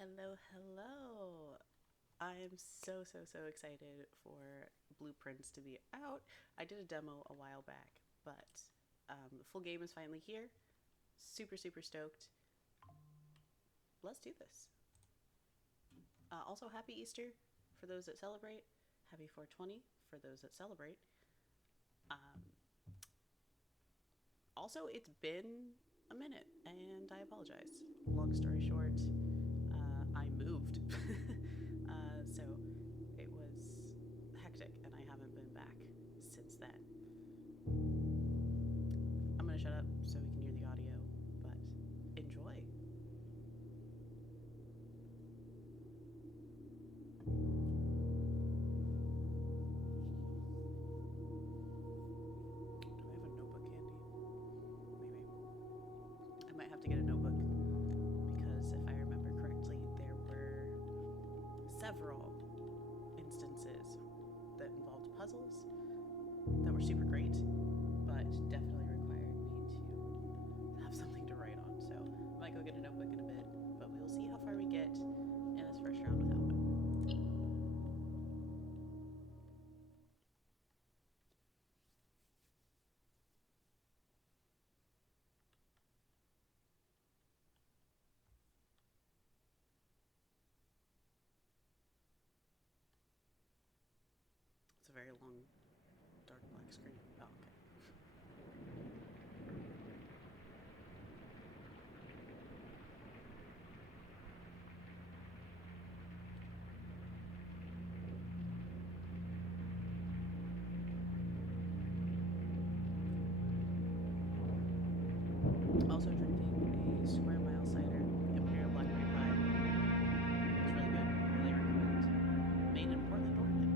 Hello, hello. I am so excited for Blueprints to be out. I did a demo a while back, but the full game is finally here. Super stoked. Let's do this. Also, happy Easter for those that celebrate. Happy 420 for those that celebrate. Um, Also, it's been a minute, and I apologize. Long story short, I moved. So it was hectic, and I haven't been back since then. I'm going to shut up so we can hear the audio, but enjoy. Do I have a notebook handy? Maybe. I might have to get a notebook because if I remember correctly, there were several instances that involved puzzles that were super great, but definitely required me to have something to write on. So I might go get a notebook in a bit, but we will see how far we get in this first round without one. It's a very long, dark black screen. Oh, okay. Also drinking a Square Mile cider, Imperial Blackberry Pie. It's really good. Highly recommend. Made in Portland, Oregon.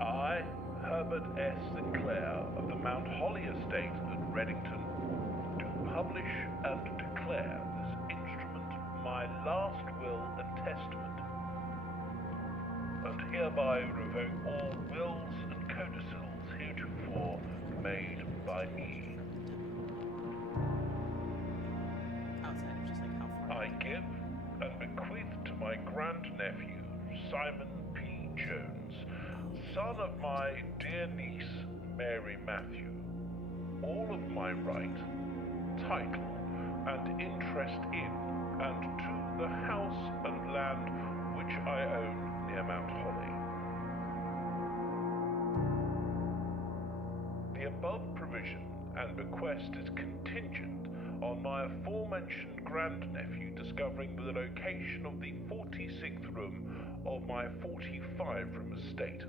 I, Herbert S. Sinclair of the Mount Holly Estate at Reddington, do publish and declare this instrument my last will and testament, and hereby revoke all wills and codicils heretofore made by me. From the demo. Outside of just like how far I we can give get. and bequeath to my grandnephew, Simon P. Jones, Oh yeah, son yeah, of my grandson. dear niece, Mary Matthew, all of my right, title, and interest in and to the house and land which I own near Mount Holly. The above provision and bequest is contingent on my aforementioned grandnephew discovering the location of the 46th room of my 45-room estate.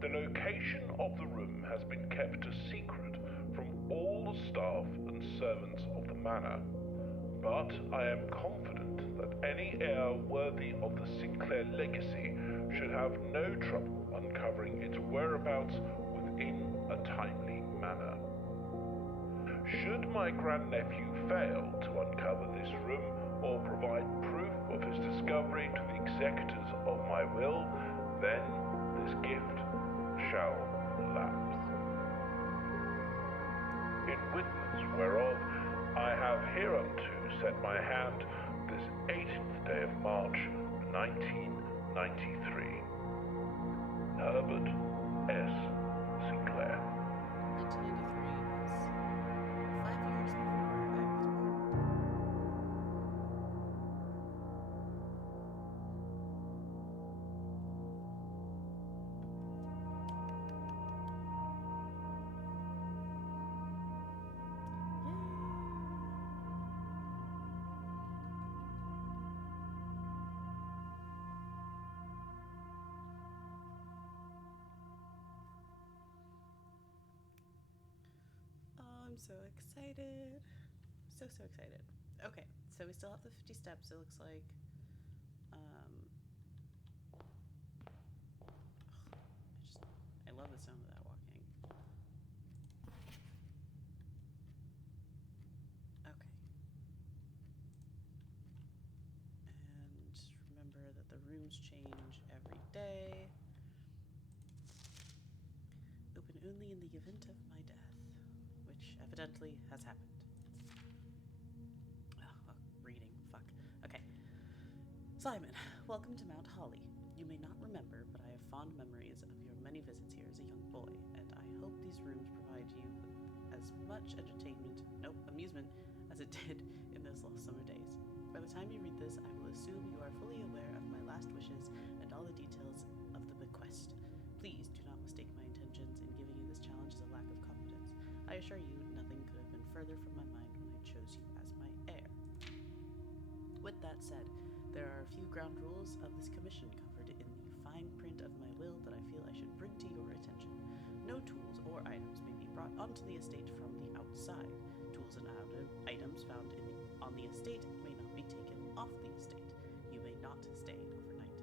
The location of the room has been kept a secret from all the staff and servants of the manor, but I am confident that any heir worthy of the Sinclair legacy should have no trouble uncovering its whereabouts within a timely manner. Should my grandnephew fail to uncover this room or provide proof of his discovery to the executors of my will, then this gift shall lapse. In witness whereof I have hereunto set my hand this 18th day of March, 1993. Herbert S. Sinclair. 1993 is 5 years before I was born. Yay! Oh, I'm so excited. So excited. Okay, so we still have the 50 steps, it looks like. Um, I just, I love the sound of that walking. Okay. rooms change every day. Open only in the event of my death, which evidently has happened. Oh, reading, fuck. Okay. Simon, welcome to Mount Holly. You may not remember, but I have fond memories of your many visits here as a young boy, and I hope these rooms provide you with as much amusement as it did in those lost summer days. By the time you read this, I will assume you are fully aware of my last wishes and all the details of the bequest. Please do not mistake my intentions in giving you this challenge as a lack of confidence. I assure you, nothing could have been further from my mind when I chose you as my heir. With that said, there are a few ground rules of this commission covered in the fine print of my will that I feel I should bring to your attention. No tools or items may be brought onto the estate from the outside. Tools and items found on the estate may not be taken off the estate. You may not stay overnight.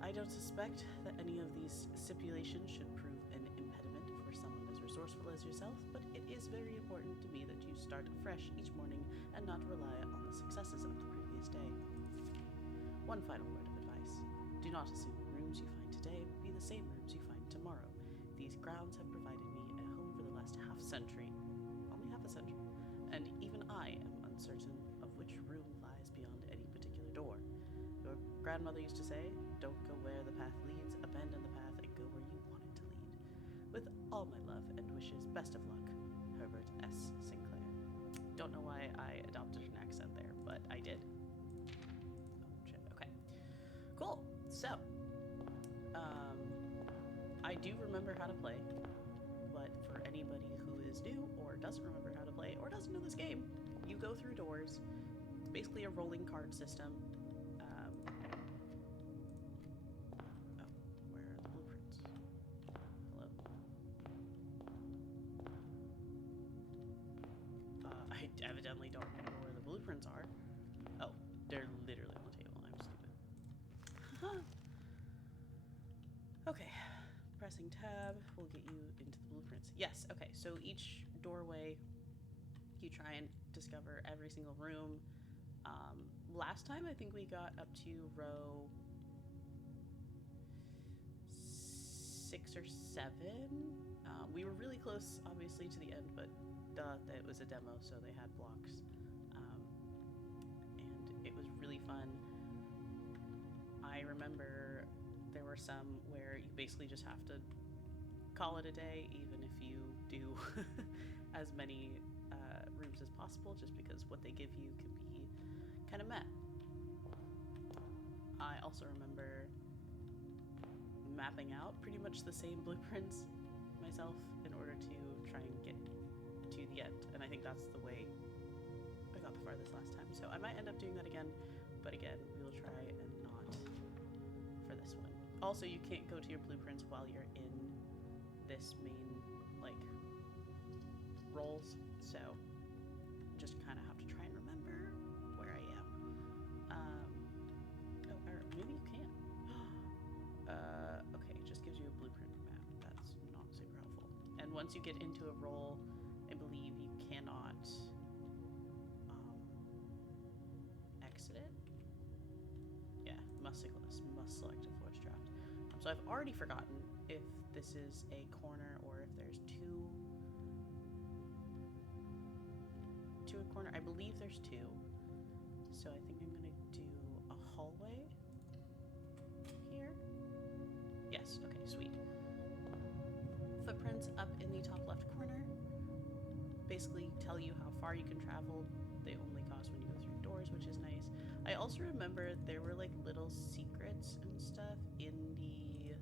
I don't suspect that any of these stipulations should prove an impediment for someone as resourceful as yourself, but it is very important to me that you start afresh each morning and not rely on the successes of the previous day. One final word of advice. Do not assume the rooms you find today will be the same rooms you find tomorrow. These grounds have provided me a home for the last half-century. Only half a century. And even I am uncertain of which room lies beyond any particular door. Your grandmother used to say, don't go where the path leads, abandon the path and go where you want it to lead. With all my love and wishes, best of luck, Herbert S. Sinclair. Don't know why I adopted an accent there, but I did. Oh, shit. Okay. Cool. So, I do remember how to play, but for anybody who is new or doesn't remember how to play or doesn't know this game, you go through doors. It's basically a rolling card system. Where are the blueprints? Hello? I evidently don't remember where the blueprints are. Oh, they're literally on the table. I'm stupid. Okay. Pressing tab will get you into the blueprints. Yes, okay, so each doorway, you try and discover every single room. Last time I think we got up to row 6 or 7. We were really close, obviously, to the end, but it was a demo, so they had blocks. And it was really fun. I remember there were some where you basically just have to call it a day, even if you do as many rooms as possible, just because what they give you can be kind of meh. I also remember mapping out pretty much the same blueprints myself in order to try and get to the end, and I think that's the way I got the farthest last time. So I might end up doing that again, but again, we will try and not for this one. Also, you can't go to your blueprints while you're in this main, roles, so just kind of have to try and remember where I am. Or maybe you can. Okay, it just gives you a blueprint map. That's not super helpful. And once you get into a role, I believe you cannot exit it. Yeah, must select a force draft. So I've already forgotten if this is a corner or if there's two a corner. I believe there's 2. So I think I'm gonna do a hallway here. Yes, okay, sweet. Footprints up in the top left corner basically tell you how far you can travel. They only cost when you go through doors, which is nice. I also remember there were little secrets and stuff in the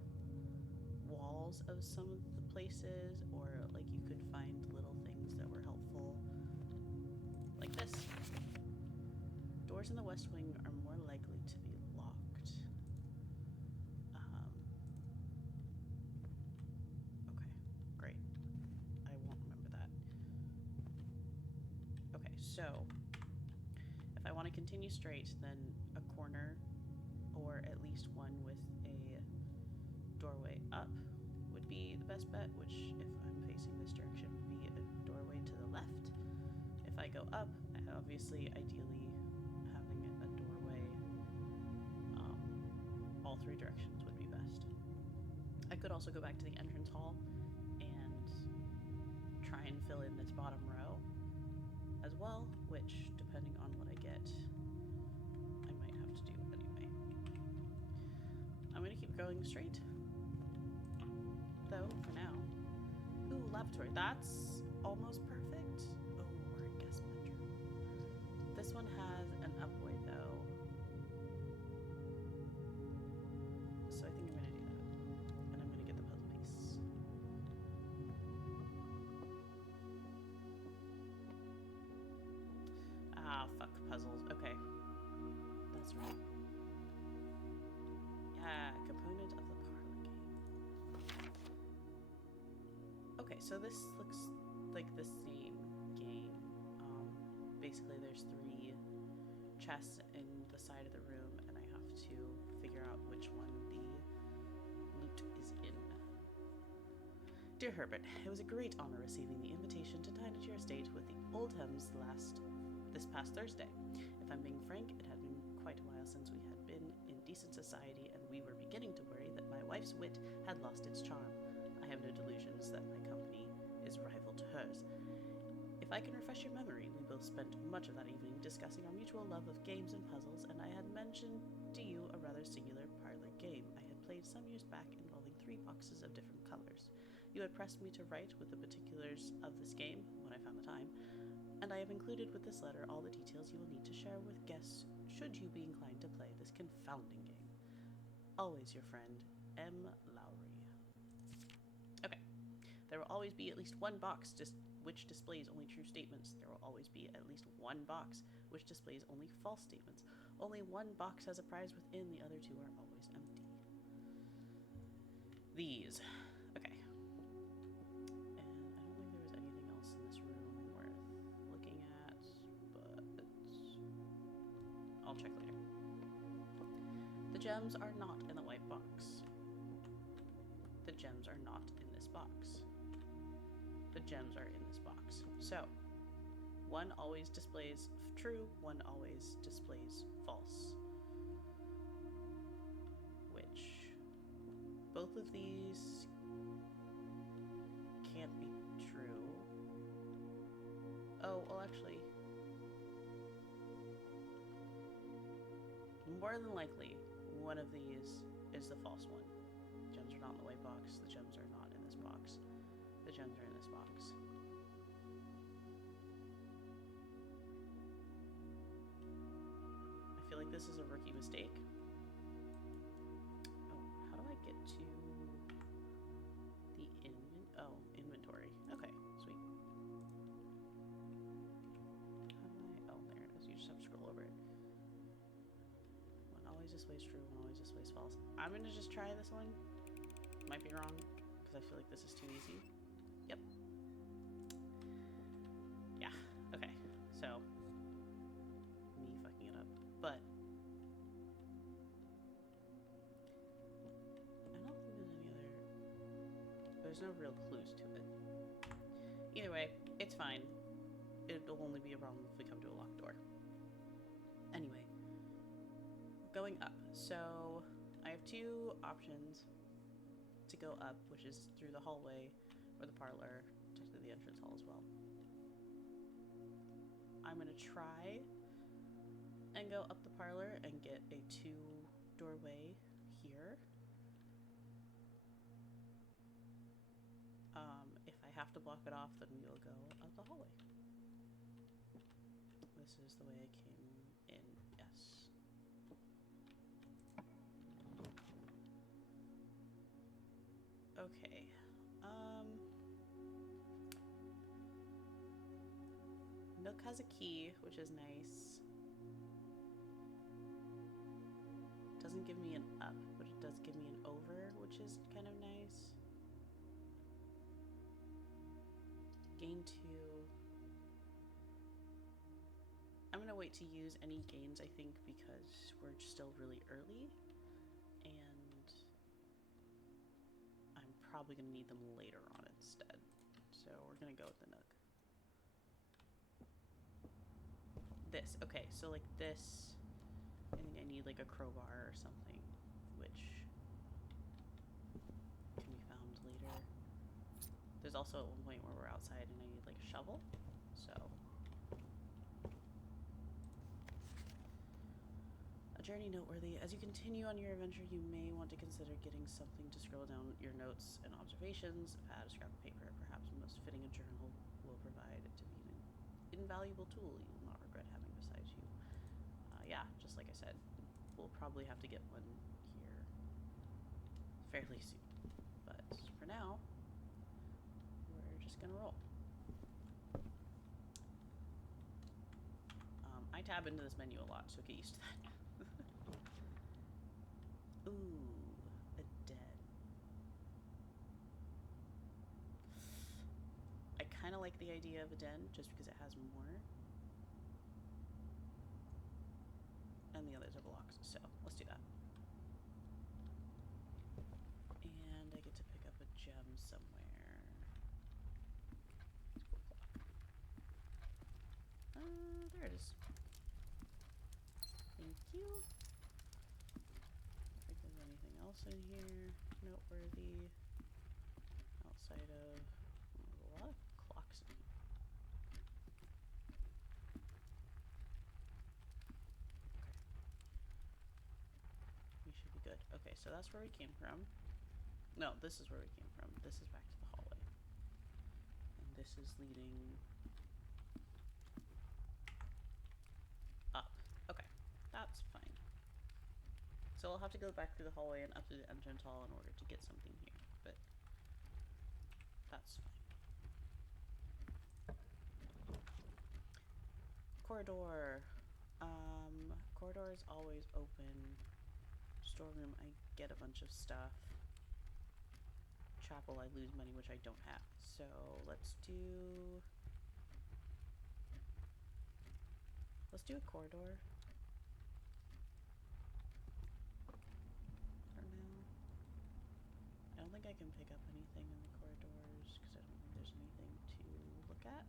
walls of some of the places, or you could find little things that were helpful. Like this. Doors in the West Wing are more likely to be locked. Okay, great. I won't remember that. Okay, so if I want to continue straight, then a corner, or at least one with a doorway up, would be the best bet, which, if I'm facing this direction, would be a doorway to the left. If I go up, obviously, ideally, having a doorway all three directions would be best. I could also go back to the entrance hall and try and fill in this bottom row as well, which, depending on what I get, I might have to do anyway. I'm gonna keep going straight, though, for now. Ooh, lavatory. That's almost perfect. Oh, we're in guest bedroom. This one has an upway, though. So I think I'm gonna do that. And I'm gonna get the puzzle piece. Ah, fuck puzzles. Okay. That's right. Yeah, component of the parlor game. Okay, so this looks like the same game. Basically, there's 3 chests in the side of the room, and I have to figure out which one the loot is in. Dear Herbert, it was a great honor receiving the invitation to dine at your estate with the Oldhams this past Thursday. If I'm being frank, it had been quite a while since we had been in decent society, and we were beginning to worry that my wife's wit had lost its charm. I have no delusions that my company is rival to hers. If I can refresh your memory, we both spent much of that evening discussing our mutual love of games and puzzles, and I had mentioned to you a rather singular parlor game I had played some years back involving 3 boxes of different colors. You had pressed me to write with the particulars of this game when I found the time, and I have included with this letter all the details you will need to share with guests should you be inclined to play this confounding game. Always your friend, M. Lowry. Okay. There will always be at least one box which displays only true statements. There will always be at least one box which displays only false statements. Only one box has a prize within, the other 2 are always empty. These. Okay. And I don't think there was anything else in this room worth looking at, but I'll check later. The gems are not in the white box. The gems are not in this box. The gems are in this box. So, one always displays true, one always displays false. Which, both of these can't be true. Oh, well actually, more than likely, one of these is the false one. Gems are not in the white box, the gems are not in this box. The gems are in this box. I feel like this is a rookie mistake. Oh, how do I get to the inventory? Okay, sweet. How do I, oh, there it is. You just have to scroll over it. One always displays true, one always displays false. I'm gonna just try this one. Might be wrong, because I feel like this is too easy. Yep. Yeah, okay. So, me fucking it up. But, I don't think there's any other... There's no real clues to it. Either way, it's fine. It'll only be a problem if we come to a locked door. Anyway, going up. So, I have 2 options to go up, which is through the hallway or the parlor, technically the entrance hall as well. I'm gonna try and go up the parlor and get a 2 doorway here. If I have to block it off, then we'll go up the hallway. This is the way I came in, yes. Okay. Nook has a key, which is nice. Doesn't give me an up, but it does give me an over, which is kind of nice. Gain 2. I'm gonna wait to use any gains, I think, because we're still really early, and I'm probably gonna need them later on instead. So we're gonna go with the Nook. This, okay, so like this, I think I need like a crowbar or something. which can be found later. There's also at one point where we're outside and I need like a shovel, so. A journey noteworthy. As you continue on your adventure, you may want to consider getting something to scribble down your notes and observations. A pad, a scrap of paper, perhaps most fitting a journal will provide to be an invaluable tool you will not regret having beside you. Yeah, just like I said, we'll probably have to get one here fairly soon. But for now, we're just gonna roll. I tab into this menu a lot, so get used to that. Ooh, a den. I kind of like the idea of a den just because it has more. And the others are blocks, so let's do that. And I get to pick up a gem somewhere. There it is. Thank you. I think there's anything else in here noteworthy outside of there's a lot of clocks in here. Okay. We should be good. Okay, so that's where we came from. No, this is where we came from. This is back to the hallway. And this is leading up. Okay, that's fine. So I'll have to go back through the hallway and up through the entrance hall in order to get something here, but that's fine. Corridor. Corridor is always open. Storeroom, I get a bunch of stuff. Chapel, I lose money, which I don't have. So let's do a corridor. For now. I don't think I can pick up anything in the corridors because I don't think there's anything to look at,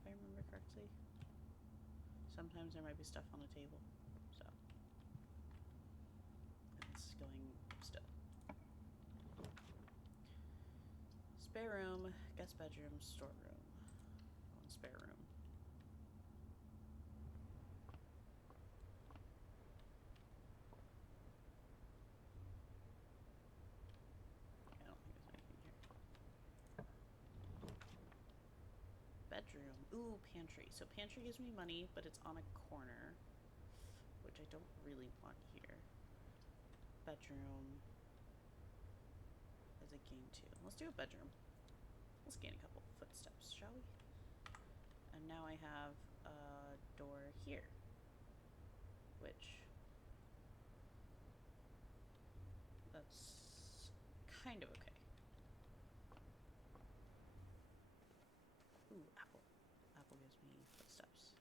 if I remember correctly. Sometimes there might be stuff on the table, so. It's going still. Spare room, guest bedroom, storeroom. Going spare room. I don't think there's anything here. Bedroom. Ooh, pantry. So pantry gives me money, but it's on a corner, which I don't really want here. Bedroom is a gain too. Let's do a bedroom. Let's gain a couple footsteps, shall we? And now I have a door here, which that's kind of okay. Ooh, apple. Apple gives me footsteps.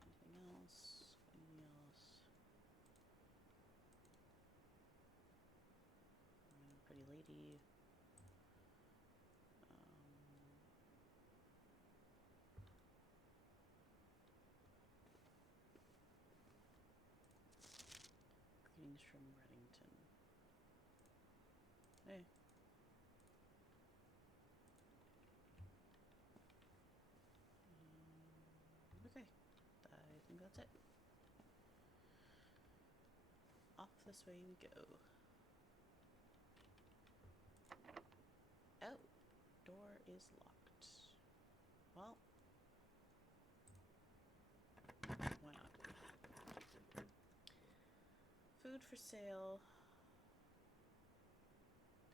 Anything else? Anything else? Pretty lady. Greetings from Reddington. Hey. Okay. I think that's it. Off this way we go. Oh, door is locked. Well, why not? Food for sale.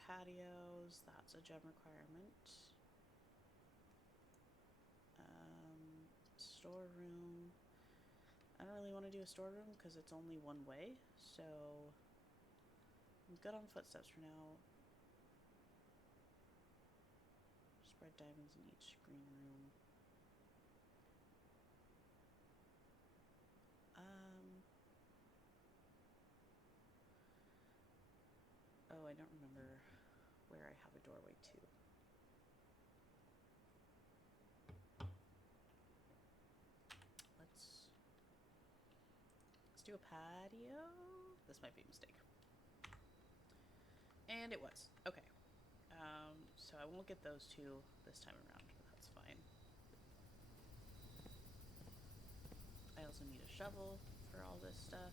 Patios, that's a gem requirement. Storeroom. I don't really want to do a storeroom because it's only one way, so I'm good on footsteps for now. Spread diamonds in each green room. Oh, I don't remember where I have a doorway to. to a patio? This might be a mistake. And it was. Okay. So I won't get those two this time around, but that's fine. I also need a shovel for all this stuff.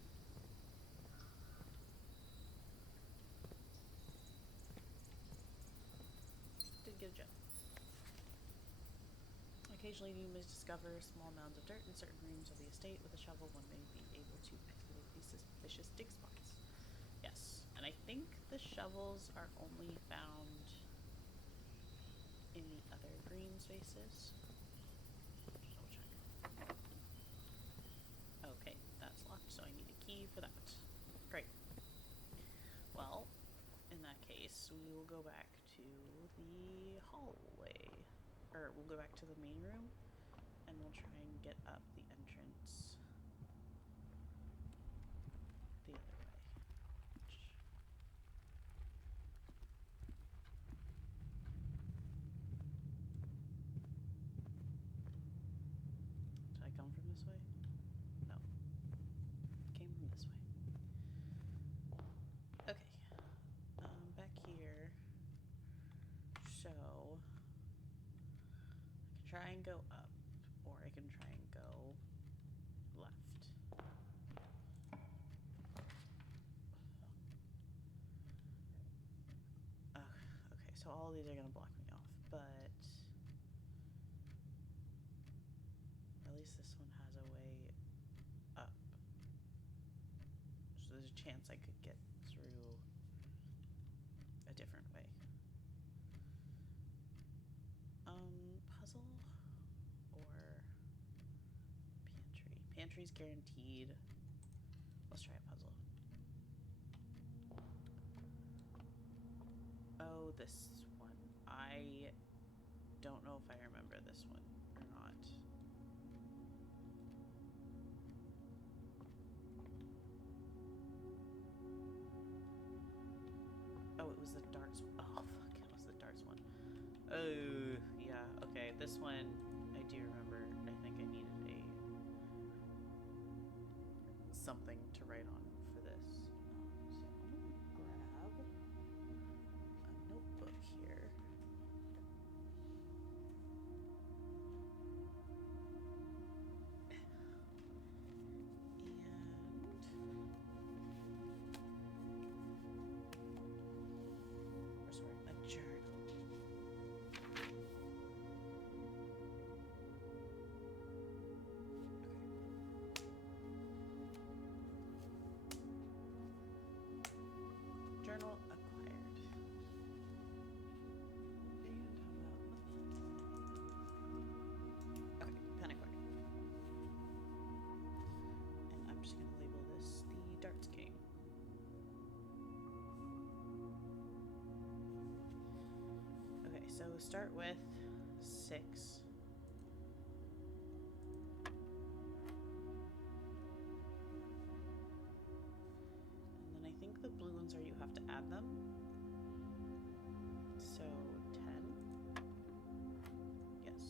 Did get a gem. Occasionally you may discover small mounds of dirt in certain rooms of the estate. With a shovel, one may be able to activate these suspicious dig spots. Yes, and I think the shovels are only found in the other green spaces. Double check. Okay, that's locked, so I need a key for that. Great. Well, in that case, we will go back to the hallway. Or we'll go back to the main room, and we'll try and get up the entrance the other way. Did I come from this way? No. Came from this way. Okay. Back here. So I can try and go up, or I can try and go left. Okay, so all of these are gonna block me off, but at least this one has a way up. So there's a chance I could get through a different way. Puzzle or pantry? Pantry's guaranteed. Let's try a puzzle. Oh, this one. I don't know if I remember this one or not. Oh, it was the darts. Oh, fuck. It was the darts one. Oh, yeah. Okay, this one I do remember. I think I needed something to write on for this. So I'm gonna grab a notebook here. A journal. Journal acquired. And okay, pen acquired. And I'm just gonna label this the darts game. Okay, so start with 6. And then I think the blue ones are you have to add them. So 10. Yes.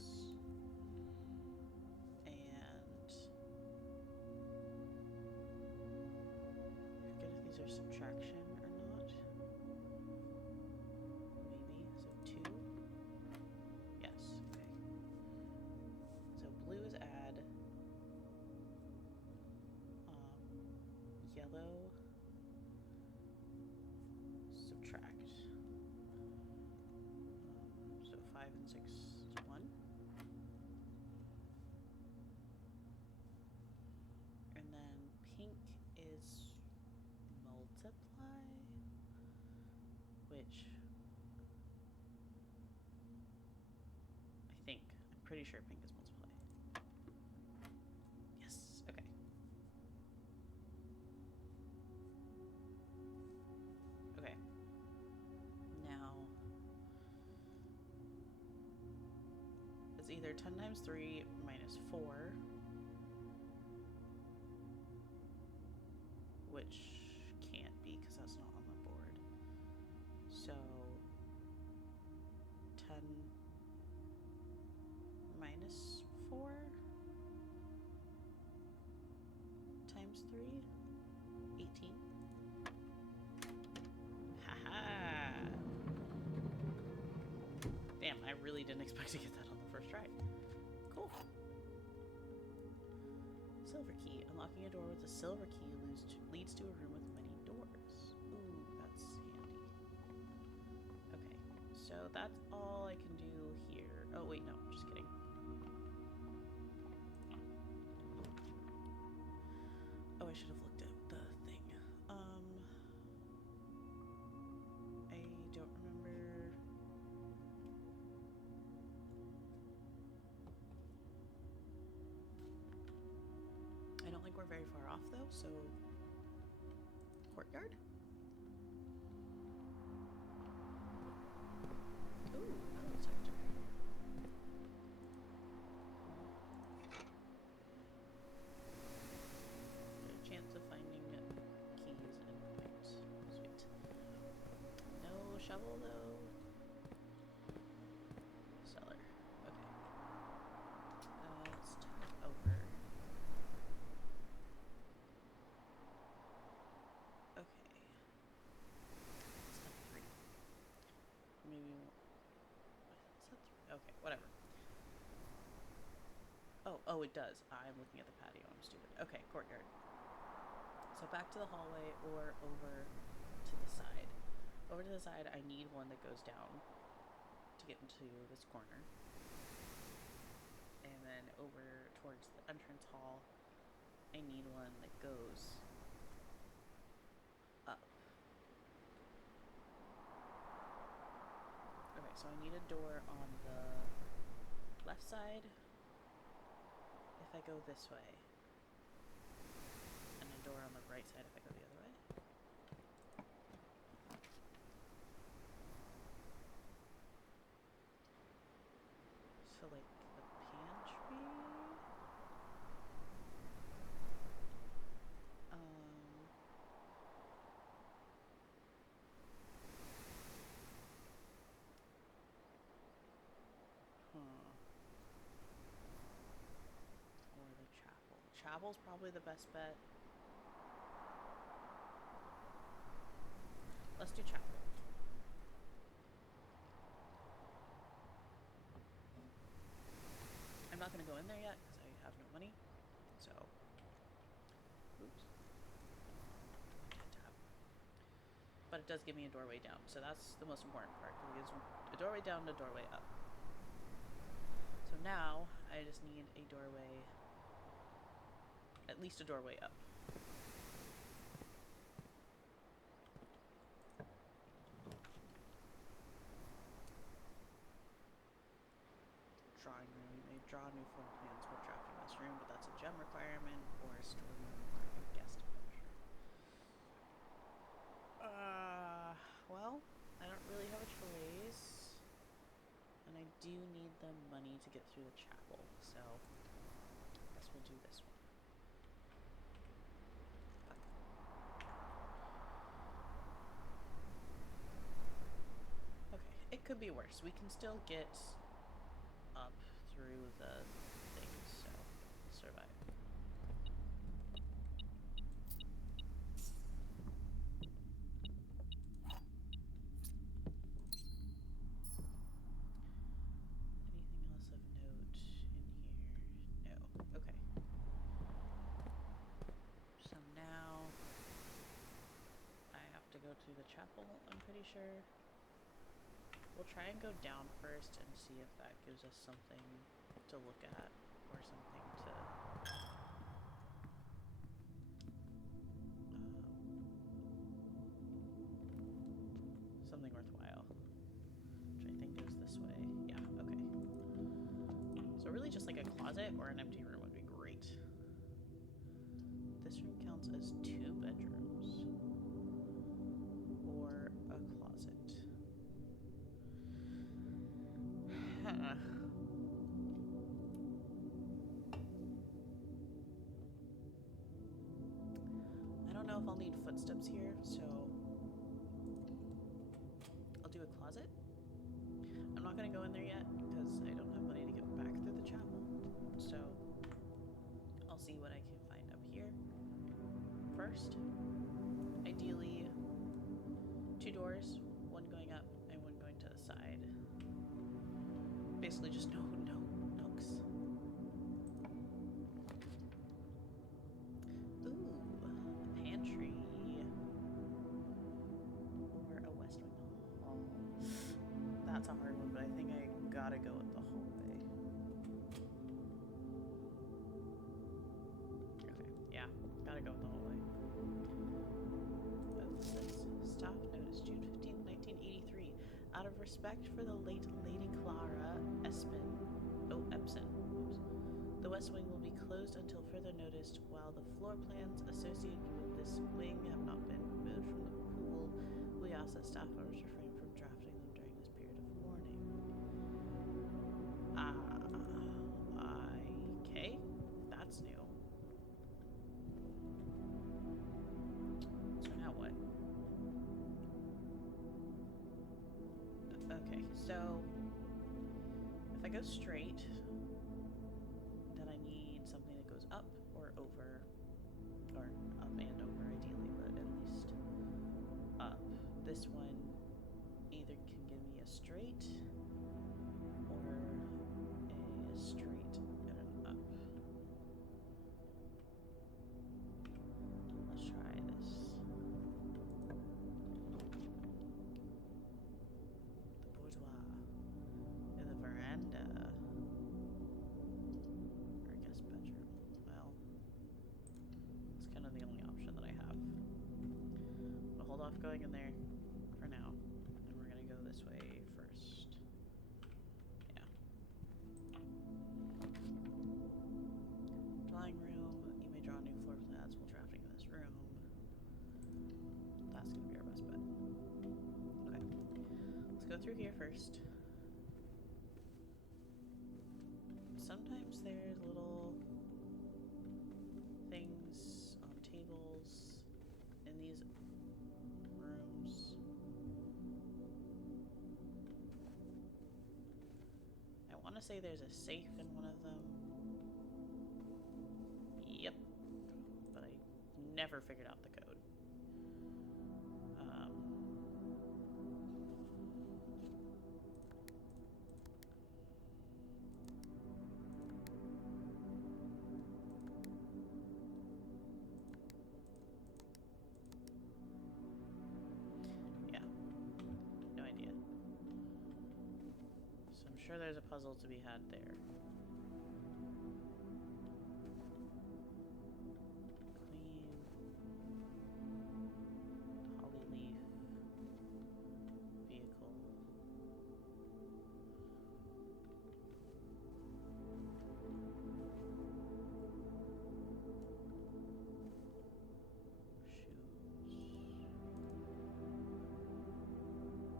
And I forget if these are subtraction or not. Maybe. So 2. Yes. Okay. So blue is add. Yellow. Subtract. So 5 and 6 is 1. And then pink is multiply, which I'm pretty sure pink is multiply. Yes, okay. Okay. Now, it's either 10 times 3 minus 4, which can't be because that's not on the board. So 10 minus 4 times 3 18. Haha! Damn, I really didn't expect to get that on the first try. Cool. Silver key. Unlocking a door with a silver key leads to a room with many doors. Ooh, that's handy. Okay, so that's all I can do here. Oh, wait, no, just kidding. Oh, I should have looked at the thing. I don't remember. I don't think we're very far off, though, so... Courtyard? Ooh, that looks like a chance of finding keys and points. Sweet. No shovel, though. Cellar. Okay. Let's turn over. Okay. Step 3. Maybe. Step 3. Okay, whatever. Oh, it does. I'm looking at the patio. I'm stupid. Okay, courtyard. So back to the hallway or over to the side. Over to the side, I need one that goes down to get into this corner. And then over towards the entrance hall, I need one that goes up. Okay, so I need a door on the left side if I go this way. And a door on the right side if I go the other way. So like the pantry? Or the chapel. Chapel's probably the best bet. Let's do chapel. I'm not going to go in there yet because I have no money. So, oops. Tab. But it does give me a doorway down. So that's the most important part. It gives me a doorway down and a doorway up. So now I just need a doorway, at least a doorway up. Drawing room. You may draw new floor plans while drafting this room, but that's a gem requirement or a storeroom or a guest bedroom. Well, I don't really have a choice. And I do need the money to get through the chapel, so I guess we'll do this one. Okay, it could be worse. We can still get up through the things, so survive. To the chapel, I'm pretty sure. We'll try and go down first and see if that gives us something to look at or something to something worthwhile, which I think goes this way. Yeah, okay. So really just like a closet or an empty room would be great. This room counts as 2 bedrooms. Or a closet. I don't know if I'll need footsteps here, so I'll do a closet. I'm not gonna go in there yet because I don't have money to get back through the chapel, so I'll see what I can find up here first. 2 doors, one going up and one going to the side. Basically just no nooks. Ooh, pantry. Or a west wing hall. That's a hard one, but I think I gotta go with the hallway. Okay, yeah, gotta go with the hallway. What's this? Staff notice, June 15th, 1983. Out of respect for the late Lady Clara Epson, the West Wing will be closed until further notice while the floor plans associated with this wing have not been removed from the pool. We ask that staff members refrain from drafting them during this period of mourning. Okay, that's new. So now what? Okay, so if I go straight, then I need something that goes up or over, or up and over ideally, but at least up. This one either can give me a straight or a straight and an up. Let's try this. The boudoir and the veranda. Or guest bedroom. Well, it's kind of the only option that I have. I'll hold off going in there for now. And we're gonna go this way first. Yeah. Drawing room. You may draw new floor plans while drafting in this room. That's gonna be our best bet. Okay. Let's go through here first. Sometimes there's little things on tables in these rooms. I want to say there's a safe in one of them. Yep. But I never figured out the code. Yeah. No idea. So I'm sure there's a puzzle to be had there. Queen. Holly leaf. Vehicle. Shoes.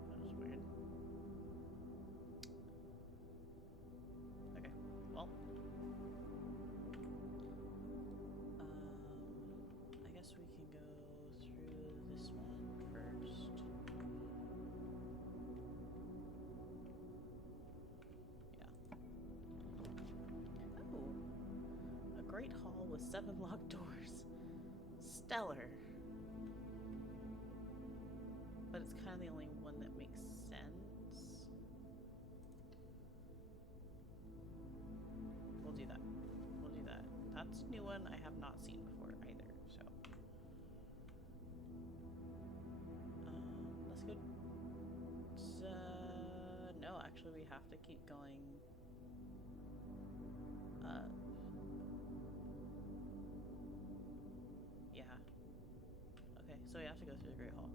That was weird. Okay, well. I guess we can go through this one first. Yeah. Oh, a great hall with 7 locked doors. Stellar. But it's kind of the only one that makes sense. We'll do that. We'll do that. That's a new one I have not seen before either, so. Let's go. No, actually we have to keep going up. Yeah. Okay, so we have to go through the Great Hall.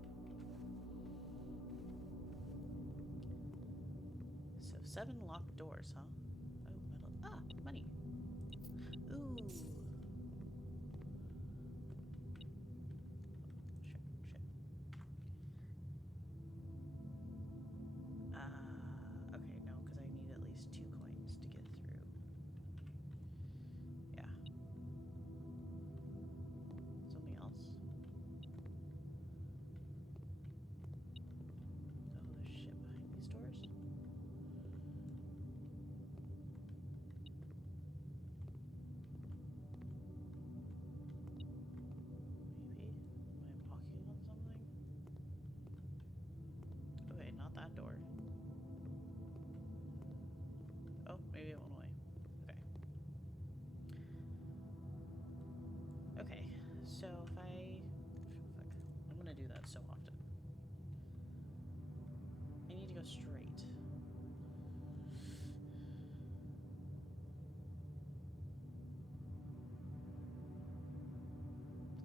So 7 locked doors, huh? Oh, metal. Ah, money. Ooh. Shit. Okay, no, because I need at least 2 coins to get through. Yeah. Something else? Oh, there's shit behind these doors. straight.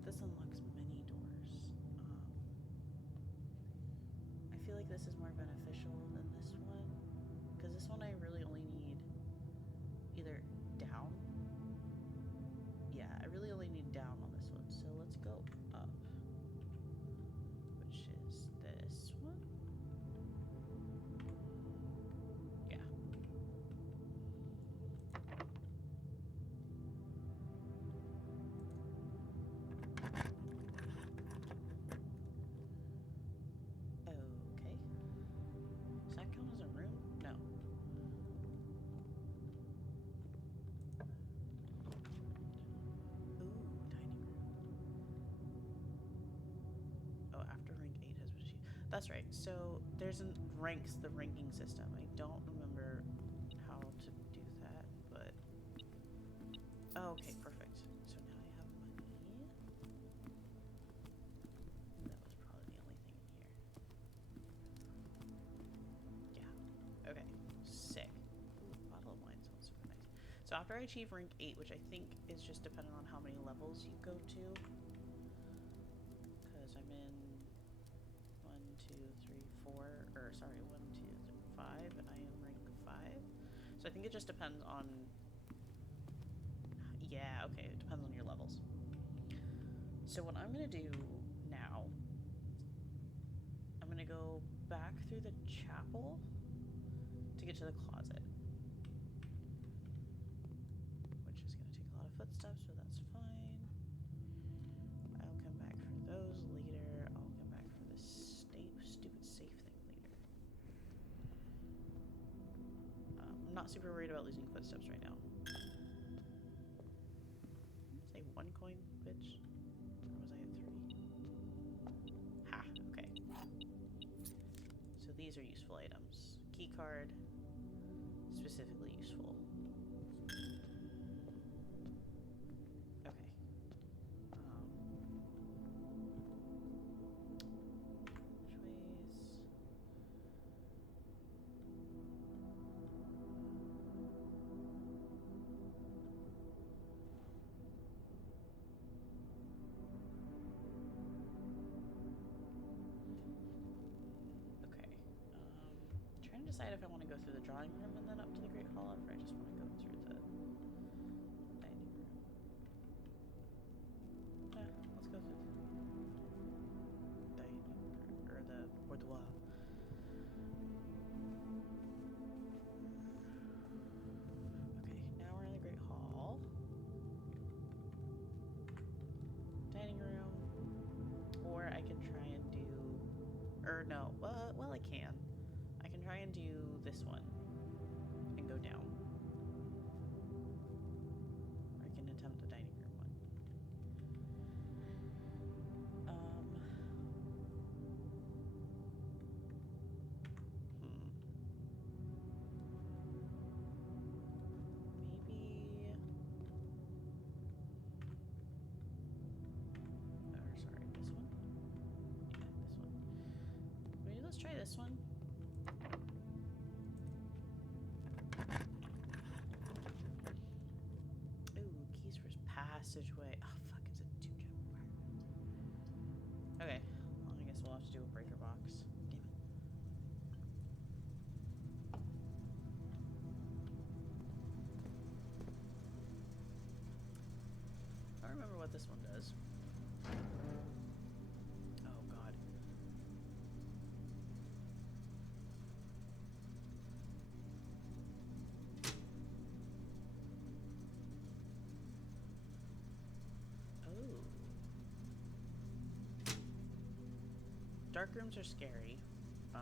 This unlocks many doors. I feel like this is more beneficial than this one, because this one I really only need either down. Yeah, I really only need down on this one, so let's go up, which is this one. Yeah. Okay. Does that count as a room? No. Ooh, dining room. Oh, after rank 8 has been achieved. That's right. So there's ranks, the ranking system. I don't remember how to do that, but oh, okay, perfect. So now I have money. That was probably the only thing in here. Yeah. Okay. Sick. Ooh, bottle of wine sounds super nice. So after I achieve rank 8, which I think is just dependent on how many levels you go to, because I'm in 1, 2, 3, 4, or sorry, 1, 2, 3, 5, and I am rank 5. So I think it just depends on, yeah, okay, it depends on your levels. So what I'm gonna do now, I'm gonna go back through the chapel to get to the closet, which is gonna take a lot of footsteps, so that's fine. I'll come back for those later. I'll come back for this stupid safe thing later. I'm not super worried about losing footsteps right now. Say 1 coin, bitch. Or was I at 3? Ha, okay. So these are useful items. Key card, specifically useful. Okay. Which ways? Okay. Trying to decide if I want to go through the drawing room and then up to the Great Hall, or if I just want to go through the dining room. Let's go through the dining room, or the boudoir. Okay, now we're in the Great Hall. Dining room. Or I can try and do, or no, well I can. I can try and do this one and go down. Or I can attempt the dining room one. Maybe, or sorry, this one? Yeah, this one. Maybe let's try this one. Ooh, keys for passageway. Oh fuck, it's a 2-gem requirement. Okay, well, I guess we'll have to do a breaker box. Damn it. I don't remember what this one does. Oh god. Oh. Dark rooms are scary. Oh,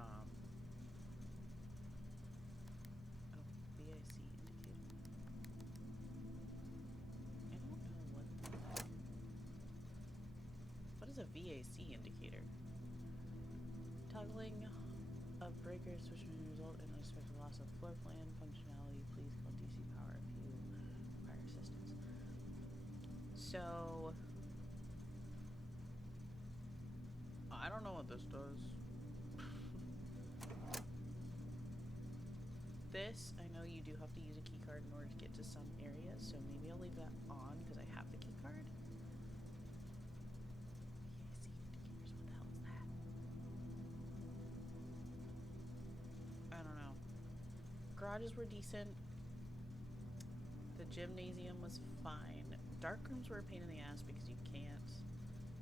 VIC indicator. I don't know what is a VAC indicator? Toggling of breakers which may result in unexpected loss of floor plan functionality. Please call DC Power if you require assistance. So I don't know what this does. this, I know you do have to use a key card in order to get to some areas, so maybe I'll leave that on because I have the key card. Yeah, secret gears, what the hell is that? I don't know. Garages were decent. The gymnasium was fine. Dark rooms were a pain in the ass because you can't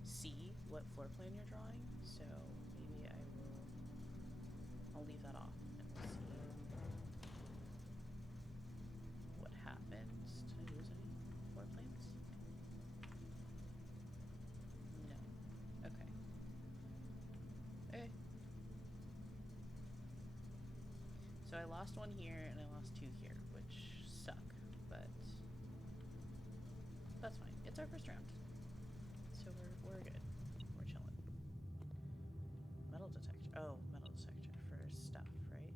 see what floor plan you're drawing, so maybe I'll leave that off and we'll see what happens. Did I lose any floor plans? No. Okay. Okay. So I lost one here and I lost two here, which suck, but that's fine. It's our first round. So we're good. We're chilling. Metal detector. Oh, metal detector for stuff, right?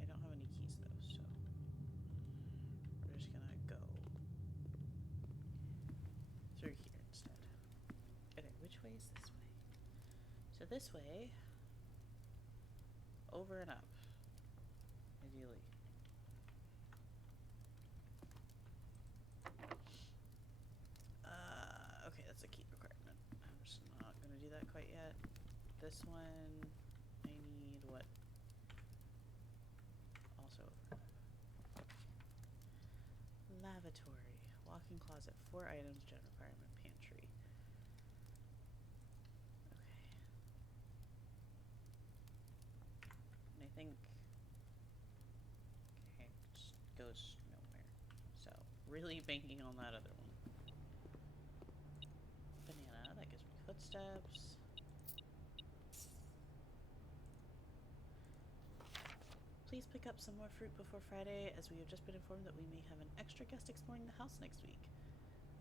I don't have any keys though, so we're just gonna go through here instead. Okay, which way is this way? So this way, over and up, ideally. Okay, that's a key requirement. I'm just not gonna do that quite yet. This one, I need what? Also over. Lavatory, walk-in closet, 4 items, gen requirement, pantry. Okay. And I think, okay, it just goes nowhere. So, really banking on that other one. Banana, that gives me footsteps. Please pick up some more fruit before Friday, as we have just been informed that we may have an extra guest exploring the house next week.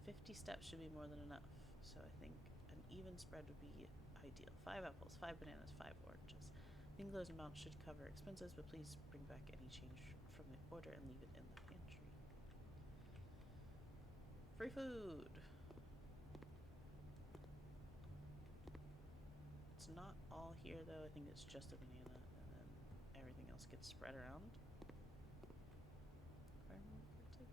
50 steps should be more than enough, so I think an even spread would be ideal. 5 apples, 5 bananas, 5 oranges. I think those amounts should cover expenses, but please bring back any change from the order and leave it in the pantry. Free food! It's not all here though, I think it's just a banana, and then everything else gets spread around. If I remember correctly.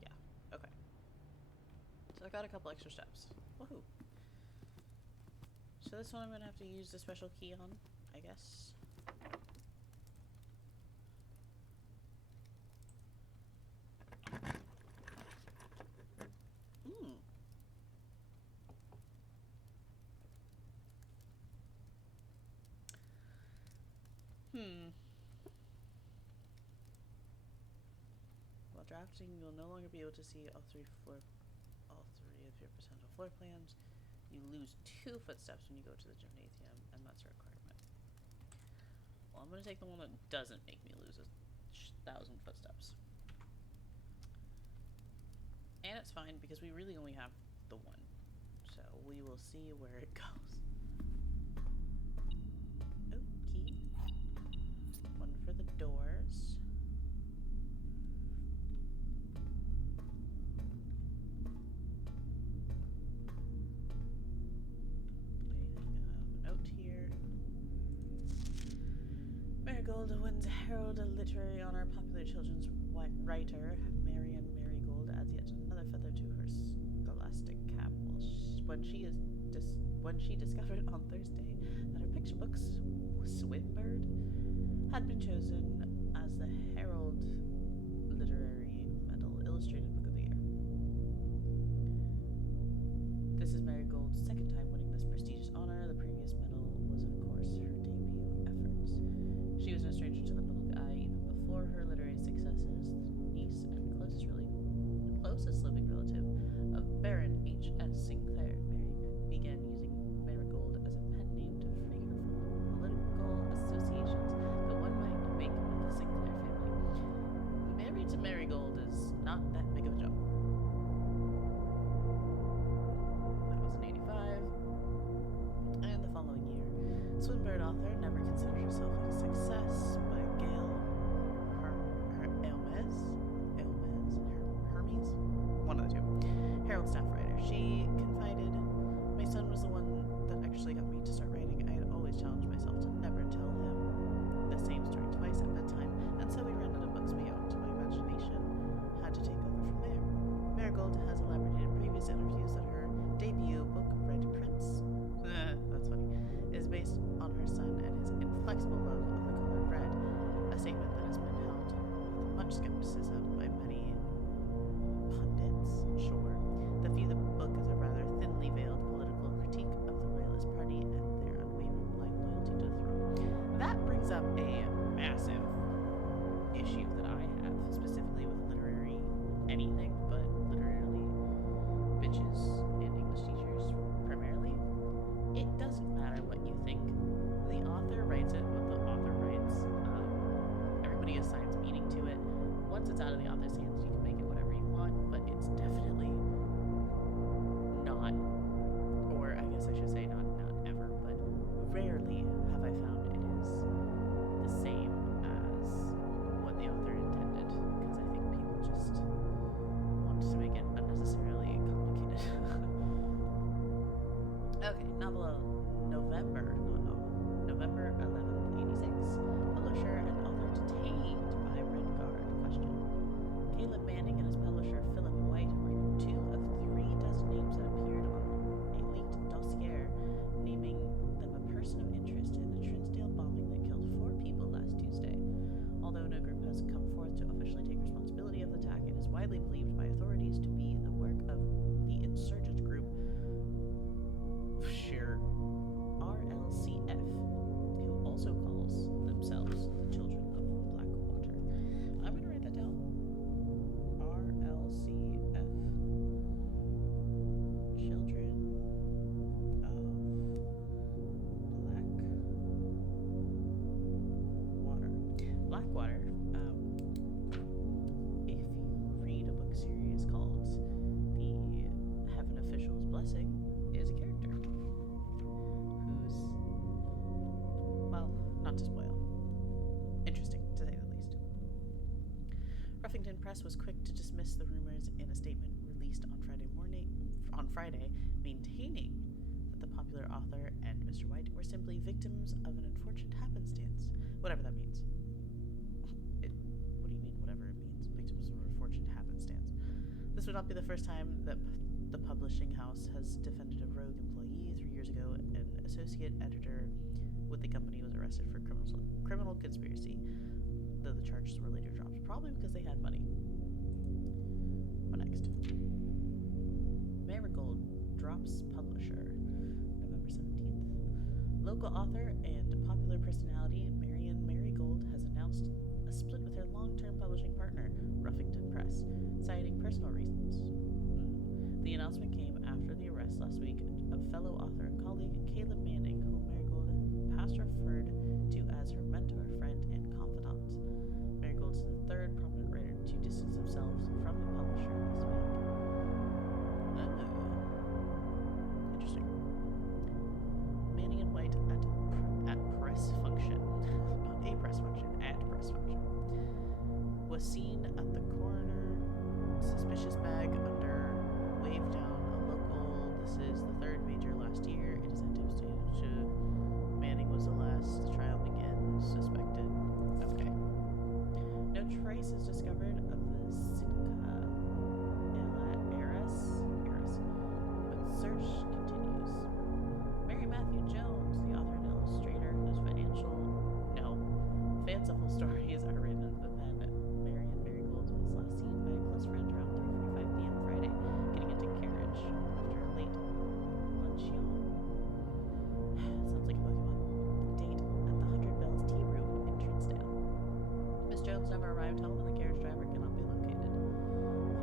Yeah, okay. So I got a couple extra steps. Woohoo! So this one I'm gonna have to use the special key on, I guess. While drafting, you will no longer be able to see all three of your potential floor plans. You lose 2 footsteps when you go to the gymnasium, and that's a requirement. Well, I'm gonna take the one that doesn't make me lose 1,000 footsteps. And it's fine because we really only have the one. So we will see where it goes. Oh, key. One for the doors. Note here. Marigold wins Herald a Literary Honor. Popular children's writer Marian Marigold adds yet another feather to her scholastic cap. When she discovered on Thursday that her picture book Swinbird had been chosen as the Herald Literary Medal Illustrated Book of the Year. This is Marigold's 2nd time winning this prestigious honor. The previous medal was, of course, her debut efforts. She was no stranger to the public eye even before her literary successes. Niece and closest living relative of Baron H.S. Sinclair, Mary began using Marigold as a pen name to free her from the political associations that one might make with the Sinclair family. Married to Marigold is not that big of a jump. That was in 85. And the following year, Swinburne author never considered herself a success, but Gail Hermes, one of the two, Herald staff writer. She confided, "My son was the one that actually got me to start writing. I had anything but literally bitches and English teachers primarily. It doesn't matter what you think. The author writes it what the author writes. Everybody assigns meaning to it. Once it's out of the author's hands, you can make it whatever you want, but it's definitely not, or I guess I should say not ever, but rarely have I found it is the same as what the author intended, because I think people just want to make it unnecessarily complicated. Okay, novel November 11th, 86. Publisher and author detained by Red Guard. Question. Caleb Manning and his publisher Philip White were 2 of 3 dozen names that appeared on a leaked dossier naming them a person of interest in the Trinsdale bombing that killed 4 people last Tuesday. Although no group has come forth to officially take responsibility of the attack, it is widely believed by authorities to be the work of the insurgent group RLCF, who also calls themselves the Children of Blackwater. I'm going to write that down. RLCF. Children of Blackwater. If you read a book series called The Heaven Official's Blessing, is a character who's, well, not to spoil, interesting to say the least. Ruffington Press was quick to dismiss the rumors in a statement released on Friday, maintaining that the popular author and Mr. White were simply victims of an unfortunate happenstance, whatever that means. What do you mean, whatever it means? Victims of an unfortunate happenstance. This would not be the first time that the publishing house has defended a rogue employee. 3 years ago, an associate editor with the company was arrested for criminal conspiracy, though the charges were later dropped, probably because they had money. What next? Marigold drops publisher, November 17th. Local author and popular personality Marion Marigold has announced a split with her long-term publishing partner, Ruffington Press, citing personal reasons. The announcement came after the arrest last week of fellow author and colleague Caleb Manning, whom Marigold past referred to as her mentor, friend, and confidant. Marigold is the 3rd prominent writer to distance themselves from the publisher this week. Interesting. Manning and White at press function, not a press function, at press function, was seen at the coroner, suspicious bag under wave down a local. This is the 3rd major last year. It is anticipated to Manning was the last. The trial begins. Suspected. Okay. No trace is discovered of the Sitka heiress, but search continues. Mary Matthew Jones, the author and illustrator whose fanciful stories are written under the pen Marion Marigold, was last seen by a close friend around 3:45 p.m. Friday, getting into carriage after a late luncheon. Sounds like a Pokemon. Date at the 100 Bells Tea Room in Trinsdale. Miss Jones never arrived home and the carriage driver cannot be located.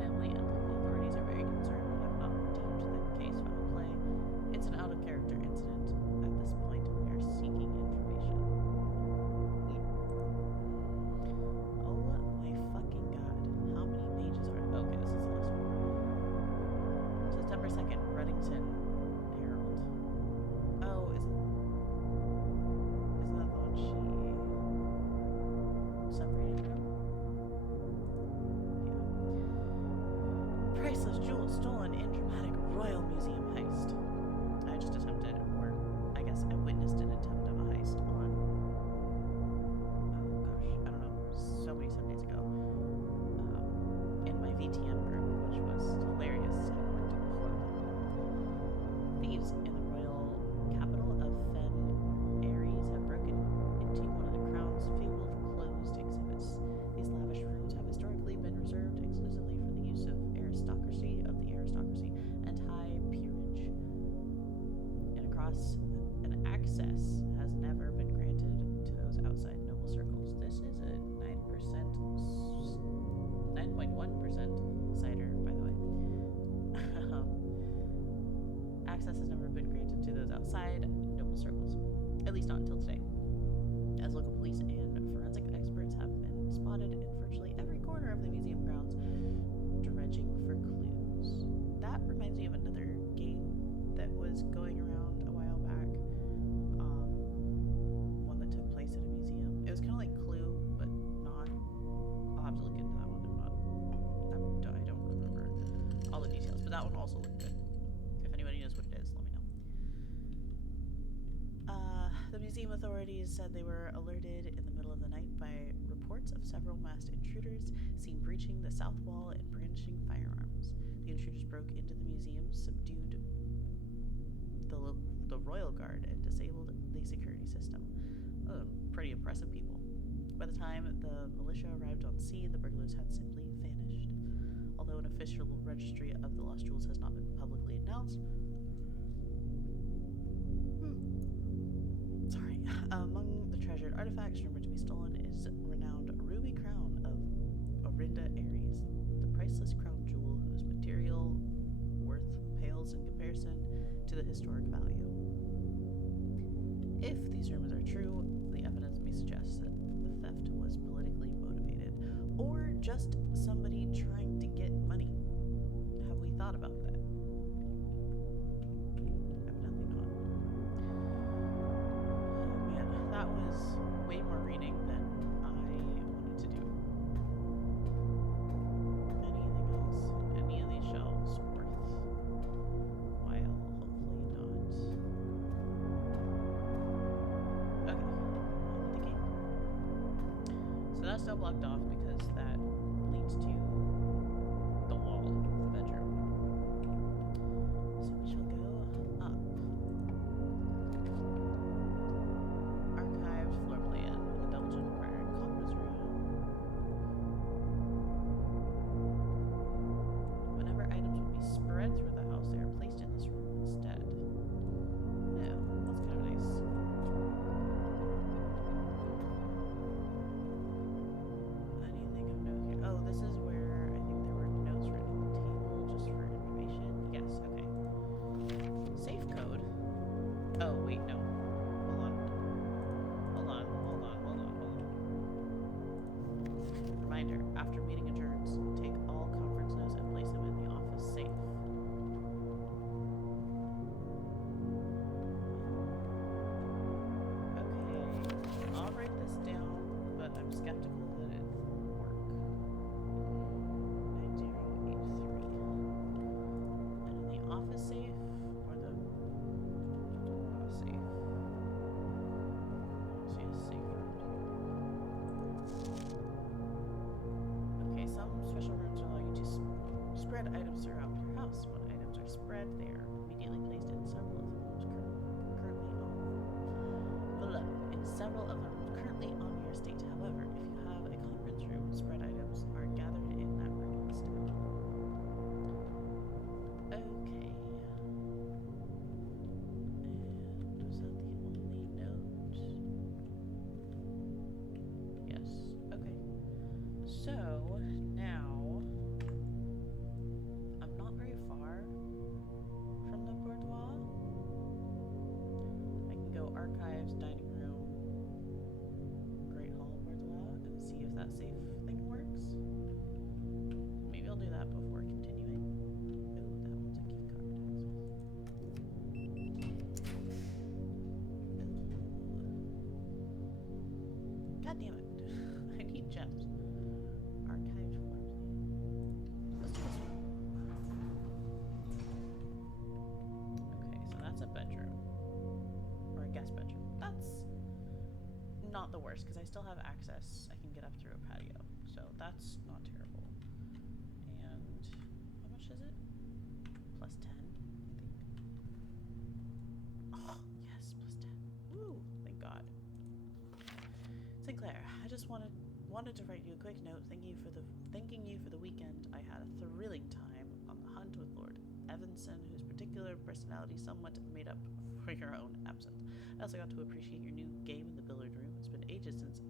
Family and local authorities are very concerned and have not deemed the case foul play. It's an out-of-character incident. At this point, we are seeking information. Oh my fucking god. How many pages are it? Okay, this is the last one. September 2nd, Reddington Herald. Oh, isn't that the one she separated from? Yeah. Priceless jewels stolen in dramatic Royal Museum heist. I just attempted, or I guess I witnessed an attempt of a heist on, oh gosh, I don't know, so many Sundays ago, in my VTM group, which was hilarious and worked horribly well. Thieves in the royal capital of Fen Aries have broken into one of the Crown's fabled closed exhibits. These lavish rooms have historically been reserved exclusively for the use of the aristocracy access has never been granted to those outside noble circles, at least not until today, as local police and forensic experts have been spotted in virtually every corner of the museum grounds dredging for clues. That reminds me of another game that was going around a while back, one that took place at a museum. It was kind of like Clue, but not. I'll have to look into that one. I don't remember all the details, but that one also looked good. If anybody knows what it is, let me know. The museum authorities said they were alerted in the middle of the night by reports of several masked intruders seen breaching the south wall and brandishing firearms. The intruders broke into the museum, subdued the royal guard, and disabled the security system. Pretty impressive people. By the time the militia arrived on scene, the burglars had simply vanished. Although an official registry of the lost jewels has not been publicly announced, among the treasured artifacts rumored to be stolen is renowned ruby crown of Orinda Aries, the priceless crown jewel whose material worth pales in comparison to the historic value. If these rumors are true, the evidence may suggest that the theft was politically motivated, or just somebody trying to get money. Have we thought about that? Evidently not. Oh man, that was way more reading than I wanted to do. Anything else? Any of these shelves worthwhile? Hopefully not. Okay, on with the game. So that's now blocked off because that leads to the wall of the bedroom. So we shall go up. Archived floor plan with a double general partner conference room. Whenever items would be spread through the house, they are placed in this room instead. Yeah, that's kind of nice. Anything of note here? Oh, this is where I think there were notes written on the table just for information. Yes, okay. Safe code. Oh, wait, no. Hold on. Reminder, after meeting adjourns, take all conference notes and place them in the office safe. Okay, I'll write this down, but I'm skeptical that it will work. 9083. And in the office safe or the safe? I see a safe around here. Okay, some special rooms allow you to spread items throughout your house. When items are spread, they are immediately placed in several of the rooms currently on your estate. However, if you have a conference room, spread items are gathered in that room instead. Okay. And was that the only note? Yes. Okay. So now I'm not very far from the boudoir. I can go archives, dining room, Great Hall boudoir, and see if that safe thing works. Maybe I'll do that before continuing. Oh, that one's a key card. God damn it. I need gems. Archived floor plan. Let's do this one. Okay, so that's a bedroom. Or a guest bedroom. That's not the worst, because I still have access. I can get up through a patio. So that's not terrible. And how much is it? Plus 10, I think. Oh, yes, plus 10. Woo, thank God. Sinclair, I just wanted to write you a quick note thanking you for the weekend. I had a thrilling time on the hunt with Lord Evanson, whose particular personality somewhat made up for your own absence. I also got to appreciate your new game in the billiard room. It's been ages since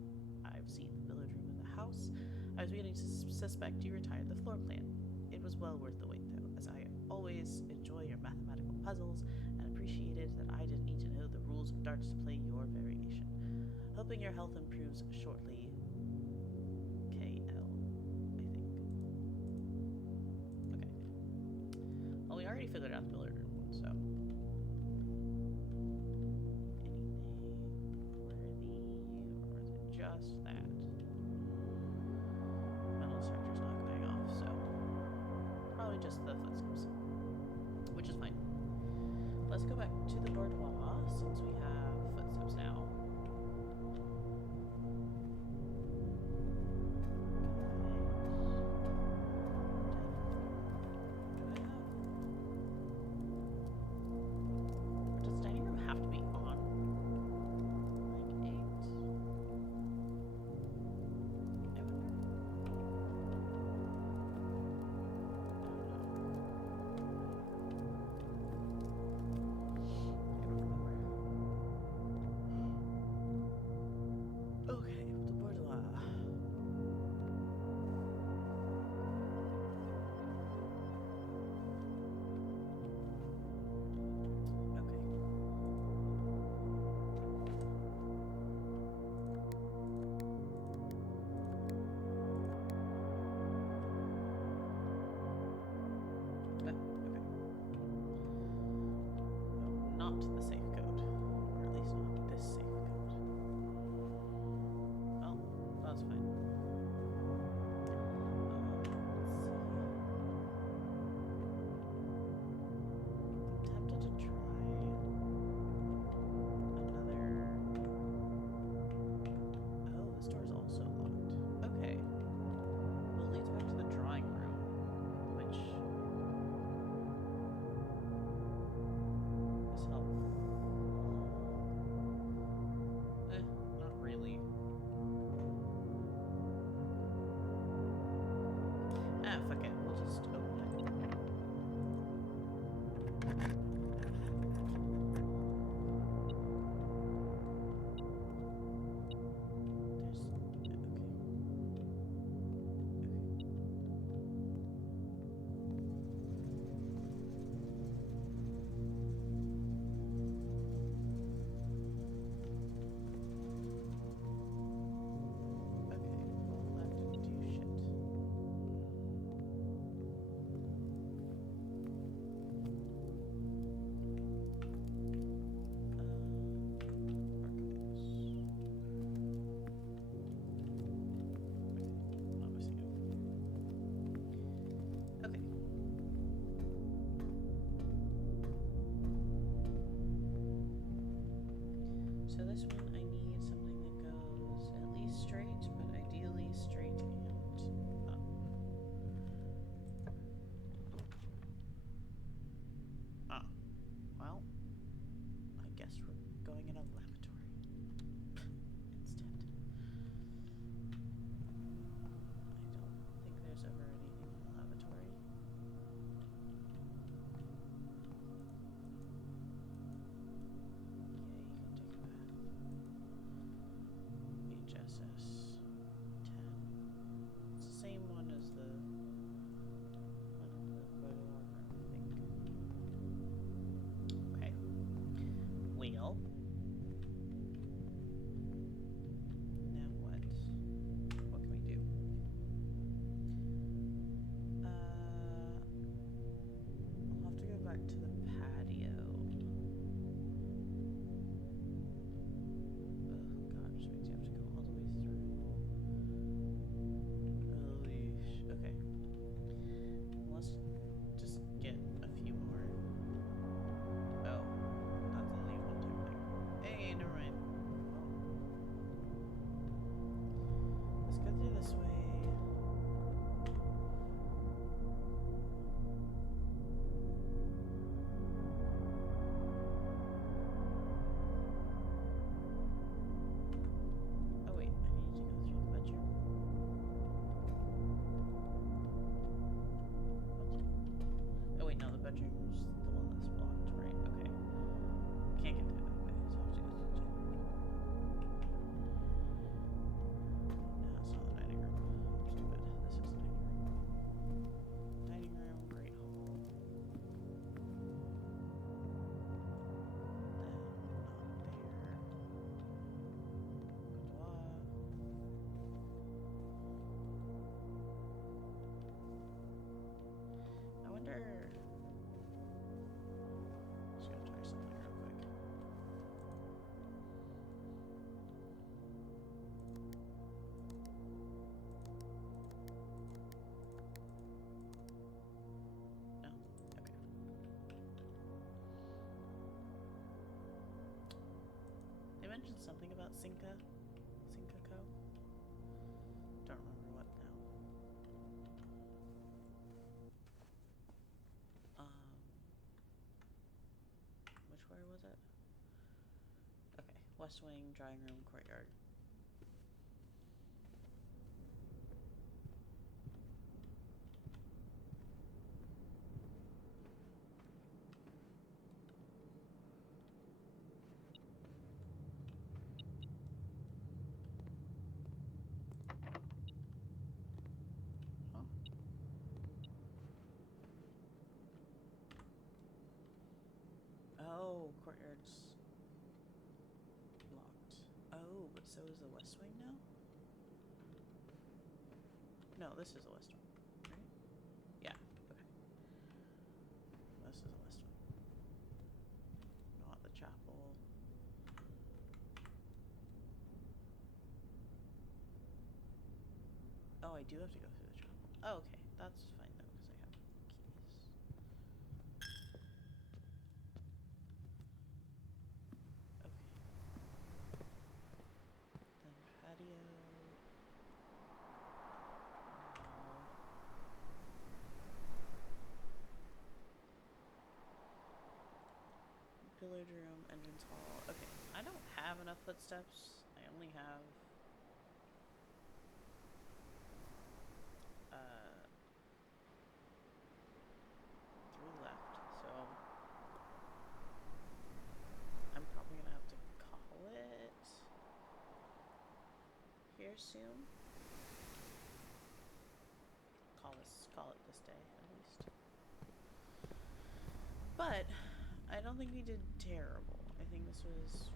I've seen the billiard room in the house. I was beginning to suspect you retired the floor plan. It was well worth the wait, though, as I always enjoy your mathematical puzzles and appreciated that I didn't need to know the rules of darts to play your variation. Hoping your health improves shortly. KL, I think. Okay. Well, we already figured out the billiard room one, so. Just that. Metal detector's not going off, so probably just the footsteps, which is fine. Let's go back to the boudoir since we have footsteps now. Does the dining room have to be on? Like 8? Okay, the boudoir. Okay. Not the safe code, or at least not this safe code. Well, that's fine. Tempted to try another. Oh, this door's also locked. Okay. Well, it leads back to the drawing room, which is helpful. Not really. Ah, fuck it. We'll just open it. There's. Okay. Okay, well, that didn't do shit. Archives. Okay, not missing anything. Okay. So this one, I need something that goes at least straight, but ideally straight and up. Ah, well, I guess we're going in a lavatory instead. I don't think there's ever anything in the lavatory. Yeah, you can take a bath. HSS 10. It's the same one as the one in the boudoir room, I think. Okay. Well. Now what? What can we do? I'll have to go back to the patio. Oh god, which means you have to go all the way through. Holy okay. Let's just get a few more. Oh, that's only one time thing. Hey, never mind. Let's go through this way. Oh wait, I need to go through the bedroom. What? Oh wait, no, the bedroom's the one that's blocked, right? Okay. Can't get through that way, so I have to go through the. No, it's not the dining room. I'm stupid. This is the dining room. Dining room, great hall. mentioned something about Cinca Co. Don't remember what now. Which way was it? Okay, West Wing, drawing room, courtyard. Oh, courtyard's locked. Oh, but so is the West Wing now? No, this is the West Wing, right? Yeah, okay. This is the West Wing. Not the chapel. Oh, I do have to go through the chapel. Oh, okay. That's fine though, because I have keys. Okay. Then patio. Pillage room, entrance hall. Okay, I don't have enough footsteps. I only have 3 left, so I'm probably gonna have to call it here soon. Call it this day at least. But I don't think we did terrible. I think this was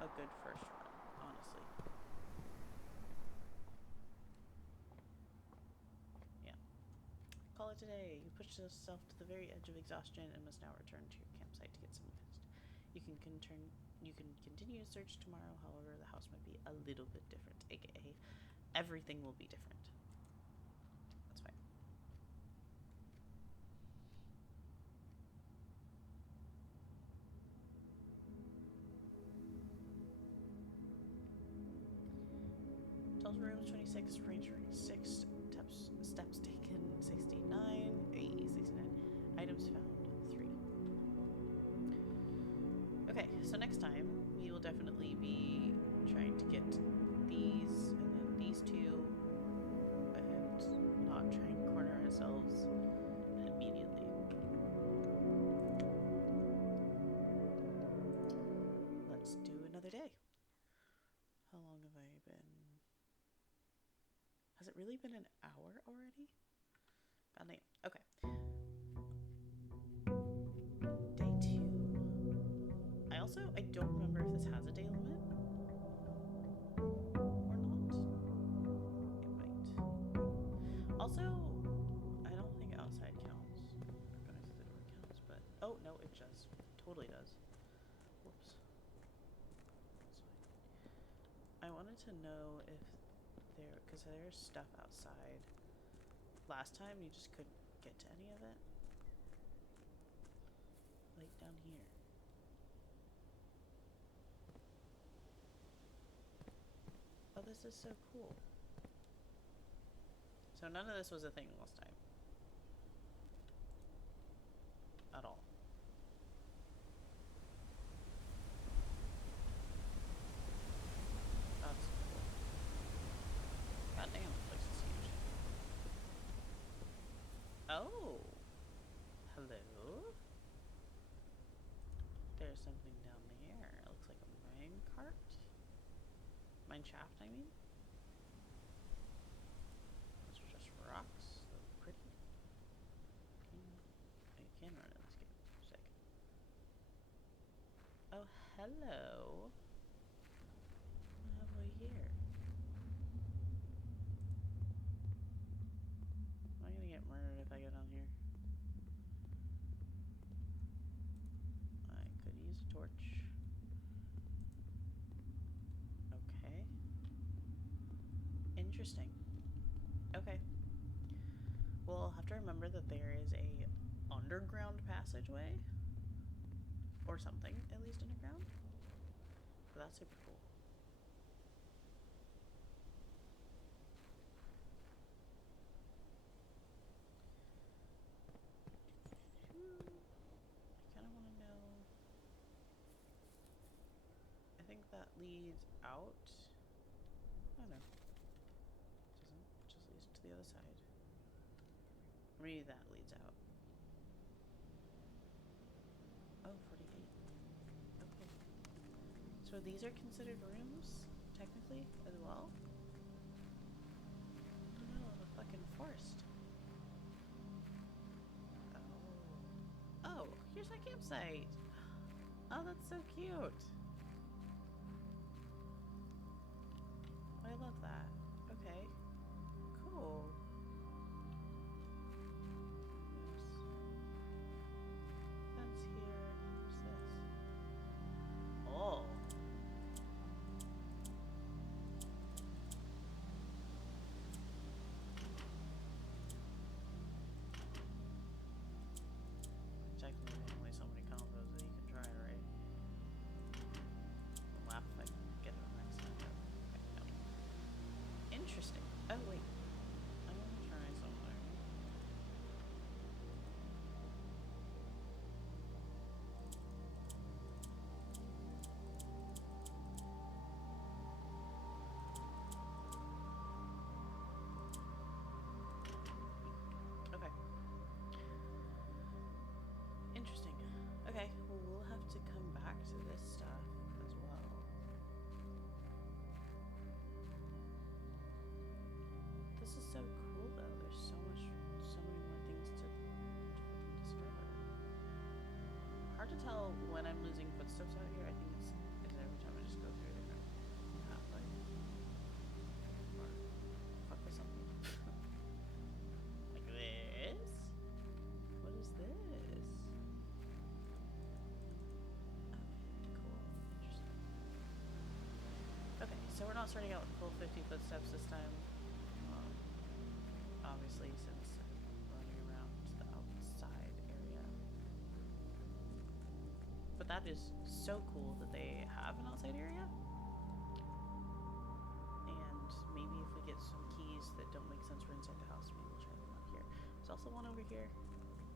a good first run, honestly. Yeah. Call it today. You pushed yourself to the very edge of exhaustion and must now return to your campsite to get some rest. You can continue to search tomorrow, however, the house might be a little bit different, aka everything will be different. That's fine. Tells rooms 26, range 6, steps taken 69, 69. Items found 3. Okay, so next time we will definitely be trying to get these and then these 2 and not try and corner ourselves immediately. Let's do another day. How long have I been? Has it really been an hour already? God damn. Okay. Day 2. I don't remember if this has a day limit or not. It might. Also, I don't think outside counts. Going through the door counts, but oh no, it does. Totally does. Whoops. I wanted to know if because there's stuff outside. Last time you just couldn't get to any of it. Like down here. Oh, this is so cool. So none of this was a thing last time. At all. That's cool. God damn, this place is huge. Oh! Hello? There's something down there. It looks like a mine cart. Mine shaft, I mean. Those are just rocks. So pretty. You can run in this game. Sick. Oh, hello. What have we here? Am I gonna get murdered if I go down here? I could use a torch. Okay. Interesting. Okay. Well, I'll have to remember that there is a underground passageway. Or something, at least underground. But that's super cool. I kind of want to know. I think that leads out. Oh no. It doesn't. It just leads to the other side. Maybe that leads out. Oh, 48. Okay. So these are considered rooms, technically, as well? In the middle of a fucking forest. Oh. Oh, here's our campsite. Oh, that's so cute. I love that. Okay. Cool. There's fence here. What's this? Oh. Technically, only so many combos that you can try, right? I'll laugh if I get it on accident. Okay, no. Interesting. Oh, wait. I want to try something. Okay. Interesting. Okay, well, we'll have to come back to this stuff as well. This is so cool, though. There's so many more things to discover. Hard to tell when I'm losing footsteps out here. I think it's every time I just go through a different pathway. Or fuck with something. Like this? What is this? Okay, cool. Interesting. Okay, so we're not starting out with full 50 footsteps this time. Obviously, since I'm running around the outside area. But that is so cool that they have an outside area. And maybe if we get some keys that don't make sense for inside the house, maybe we'll try them out here. There's also one over here.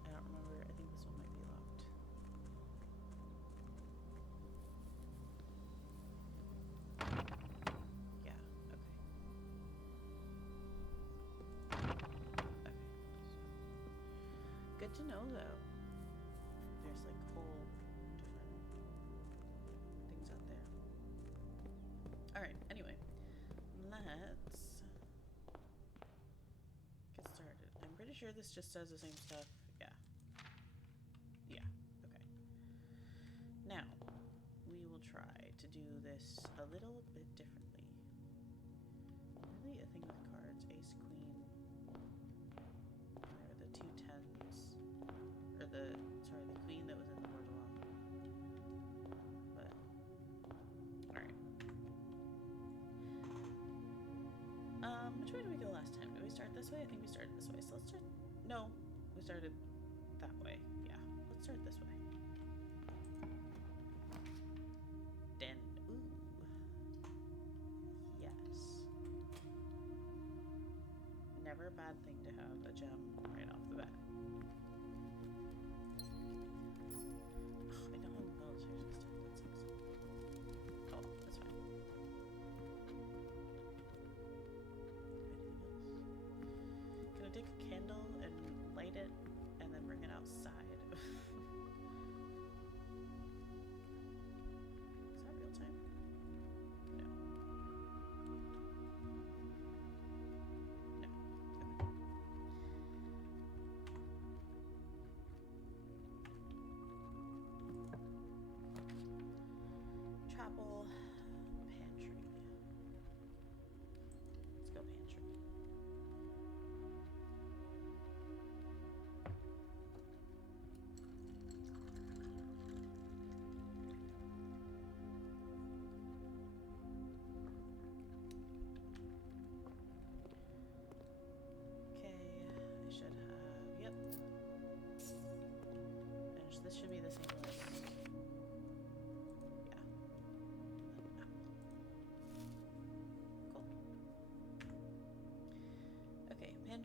I don't remember. I think this one might be locked. Yeah, okay. Okay. Good to know, though. There's like whole different things out there. Alright, anyway. Let's get started. I'm pretty sure this just does the same stuff. Yeah. Yeah, okay. Now, we will try to do this a little bit differently. Really a thing with cards. Ace, queen. Or the 2 10s. Or the queen that was in the bordelon. But, alright. Which way did we go last time? Did we start this way? I think we started this way. So let's start. No, we started that way. Yeah, let's start this way. Den. Ooh. Yes. Never a bad thing to have a gem right off the bat. Oh, I don't have military stuff. That sucks. Oh, that's fine. Anything else? Can I take a candle and light it and then bring it outside? Is that real time? No. No. Okay. Chapel, pantry. Let's go pantry. Okay, I should have, yep. Finish. This should be the same list. Yeah.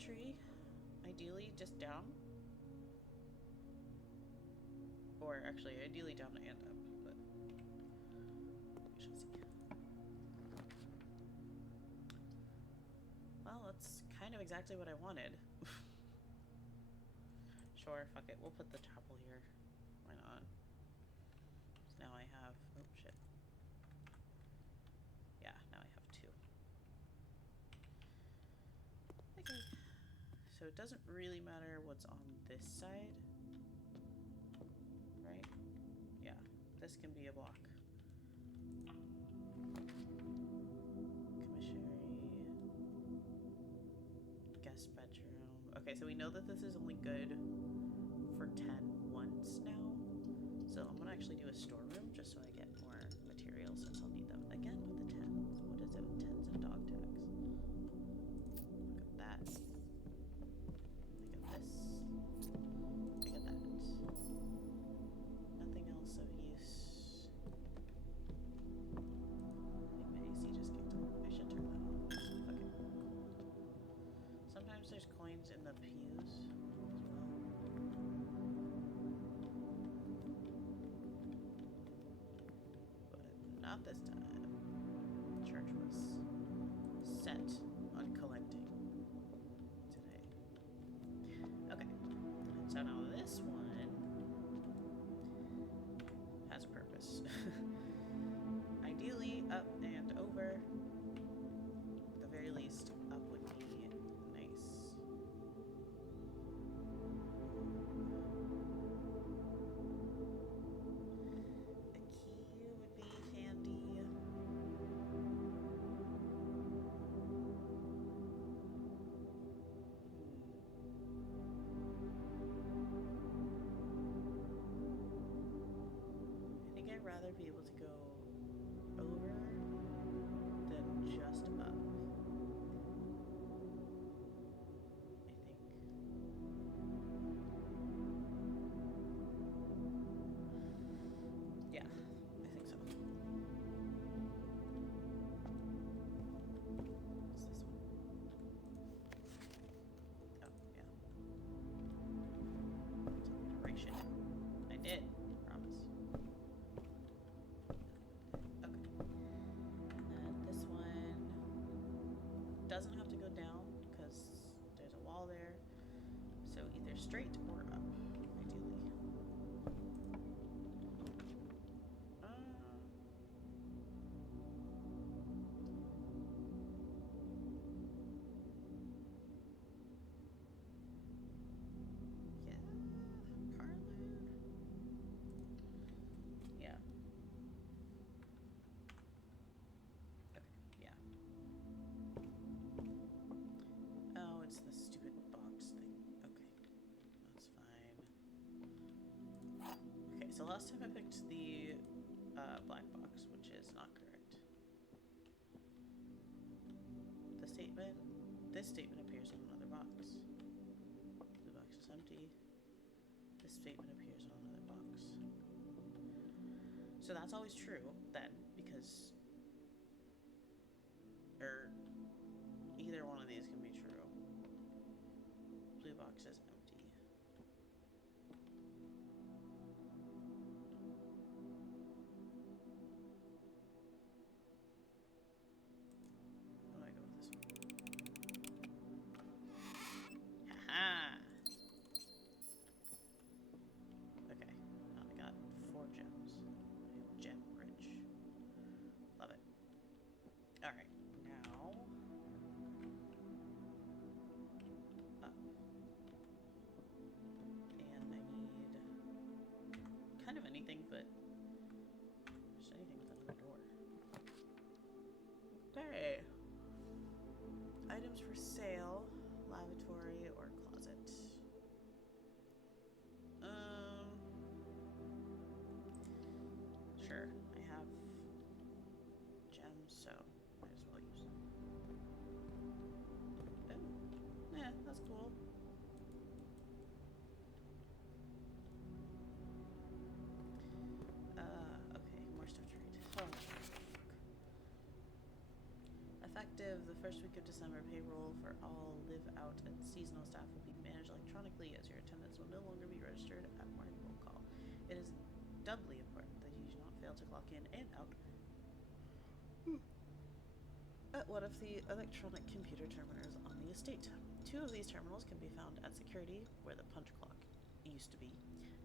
entry, ideally just down. Or actually, ideally down and up, but we shall see. Well, that's kind of exactly what I wanted. Sure, fuck it. We'll put the chapel here. Why not? So now I have... Oh, shit. Yeah, now I have 2. Okay. So it doesn't really matter what's on this side. Right? Yeah. This can be a block. Commissary. Guest bedroom. Okay, so we know that this is only good for 10 once now. So I'm gonna actually do a storeroom just so I get more materials since I'll need them again with the 10s. What is it with 10s and dog tags? Look at that. Look at this. Look at that. Nothing else of use. I think my AC just kicked on. I should turn that off. Okay. Sometimes there's coins in the pews as well. But not this time. Church was set on collecting today. Okay. So now this one has a purpose. Ideally, up and over. At the very least, up would be nice. A key would be handy. I think I'd rather be able to go over than just up. I think. Yeah, I think so. What's this one? Oh, yeah. Celebration. I did. Promise. Okay. And this one doesn't have to go down because there's a wall there. So either straight or up, ideally. Yeah, parlor. Yeah. Okay, yeah. Oh, it's the stupid box thing. Okay, that's fine. Okay, so last time I picked the black box, which is not correct. This statement appears on another box. The box is empty. This statement appears on another box. So that's always true then, because either one of these can be true. Blue box is empty. How do I go with this one? Haha! Okay, now I got 4 gems. Gem rich. Love it. Alright, now up. And I need kind of anything, but just anything with another door. Okay. Items for sale, lavatory or closet. Sure, I have gems, so might as well use them. Oh, yeah, that's cool. Okay, more stuff to read. Oh, fuck. Effective the first week of December, payroll for all live out and seasonal staff will be managed electronically, as your attendance will no longer be registered at morning roll call. It is doubly important that you do not fail to clock in and out at one of the electronic computer terminals on the estate. 2 of these terminals can be found at security, where the punch clock used to be,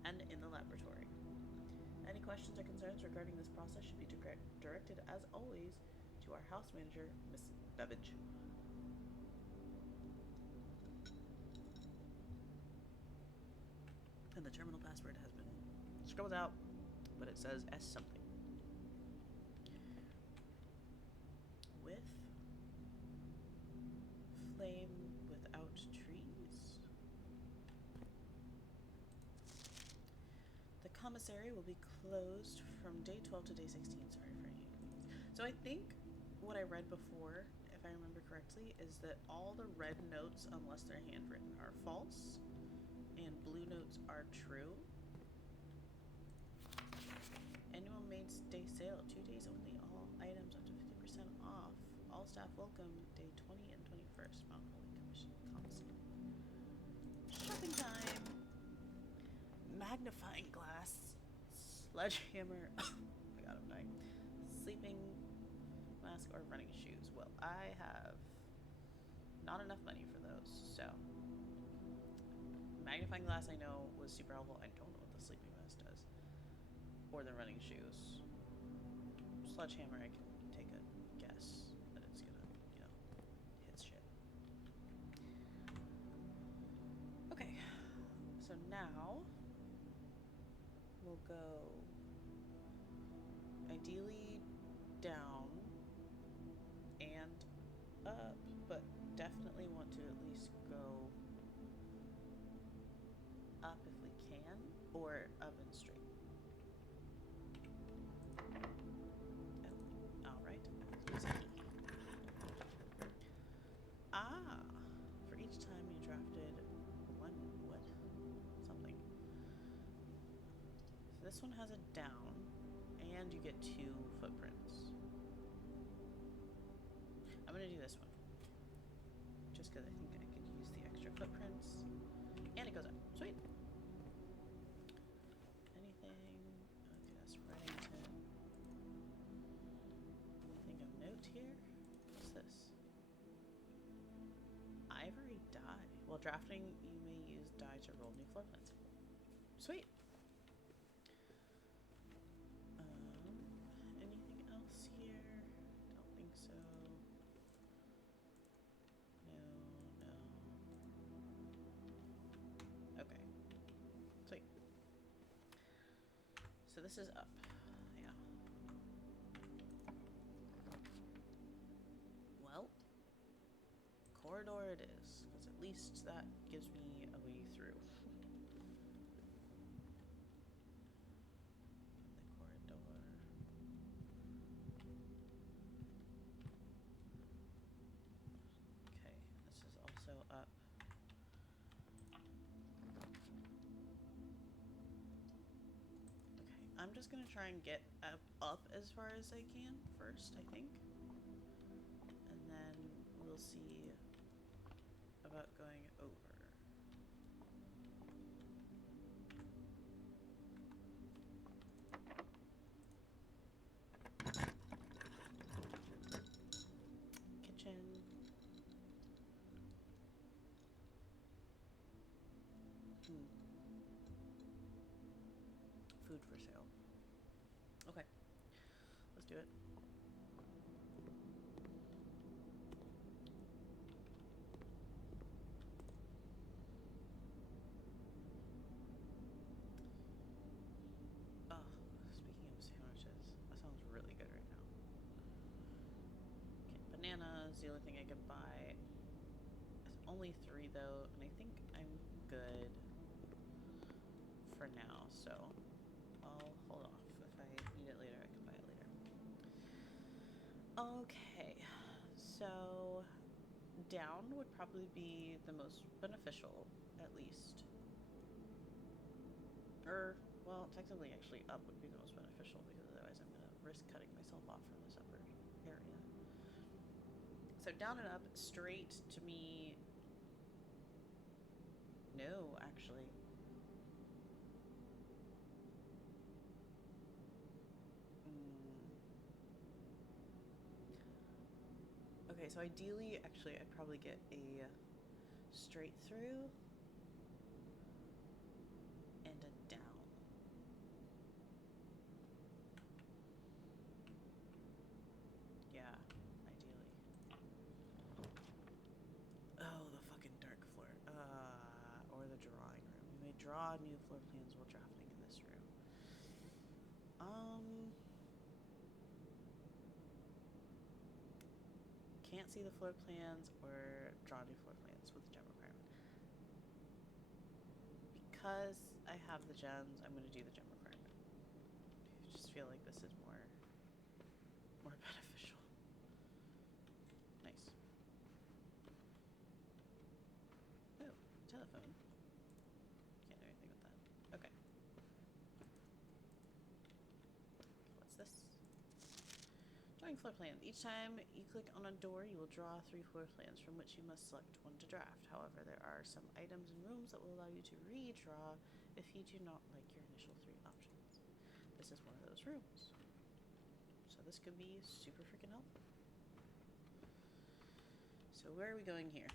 and in the laboratory. Any questions or concerns regarding this process should be directed, as always, to our house manager, Miss Babbage. And the terminal password has been scribbled out, but it says S something. With flame without trees. The commissary will be closed from day 12 to day 16. Sorry for any inconvenience. So I think what I read before, if I remember correctly, is that all the red notes, unless they're handwritten, are false, and blue notes are true. Annual Mainstay sale, 2 days only. All items up to 50% off. All staff welcome, day 20 and 21st. Mount Holy Commission Commissary. Shopping time. Magnifying glass. Sledgehammer. Oh my god, I'm dying. Sleeping mask or running shoes. Well, I have not enough money for those, so magnifying glass I know was super helpful. I don't know what the sleeping mask does. Or the running shoes. Sledgehammer, I can take a guess that it's gonna, hit shit. Okay, so now we'll go ideally down and up, but definitely want to at least go up if we can, or up and straight. Oh, alright. For each time you drafted one wood. Something. So this one has a down, and you get 2 footprints. I'm gonna do this one. Just because I think I could use the extra footprints. And it goes up. Sweet. Anything? Okay, that's Reddington. Anything of note here? What's this? Ivory dye. While drafting, you may use dye to roll new floor plans. Sweet. Anything else here? Don't think so. No. Okay. Sweet. So this is up. Yeah. Well, corridor it is, because at least that gives me a way through. The corridor. Okay, this is also up. I'm just gonna try and get up as far as I can first, I think. And then we'll see about going over. Kitchen. Food for sale. Okay, let's do it. Oh, speaking of sandwiches, that sounds really good right now. Okay, bananas, the only thing I can buy. It's only 3 though, and I think I'm good for now, so I'll hold off. If I need it later, I can buy it later. Okay, so down would probably be the most beneficial, at least. Well, technically, actually, up would be the most beneficial, because otherwise I'm going to risk cutting myself off from this upper area. So down and up, straight to me No, actually. Mm. Okay, so ideally, actually, I'd probably get a straight through and a down. Yeah, ideally. Oh, the fucking dark floor. Or the drawing room. You may draw new floor plans while drafting in this room. Can't see the floor plans or draw new floor plans with the gem requirement. Because I have the gems, I'm going to do the gem requirement. I just feel like this is more beneficial. Nice. Oh, telephone. Can't do anything with that. Okay. What's this? Drawing floor plans. Each time you click on a door, you will draw 3 floor plans from which you must select one to draft. However, there are some items and rooms that will allow you to redraw if you do not like your initial 3 options. This is one of those rooms. So this could be super freaking helpful. So where are we going here?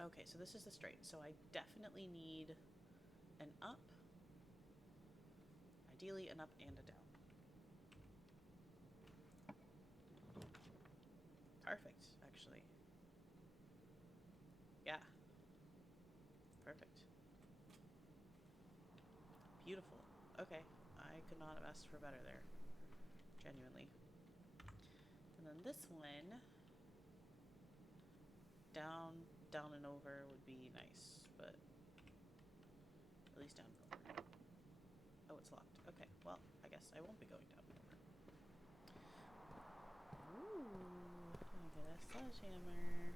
Okay, so this is the straight. So I definitely need an up. Ideally an up and a down. Perfect, actually. Yeah. Perfect. Beautiful. Okay. I could not have asked for better there. Genuinely. And then this one, down and over would be nice, but at least down and over. Oh, it's locked. Okay, well, I guess I won't be going down and over. Ooh, I get a sledgehammer.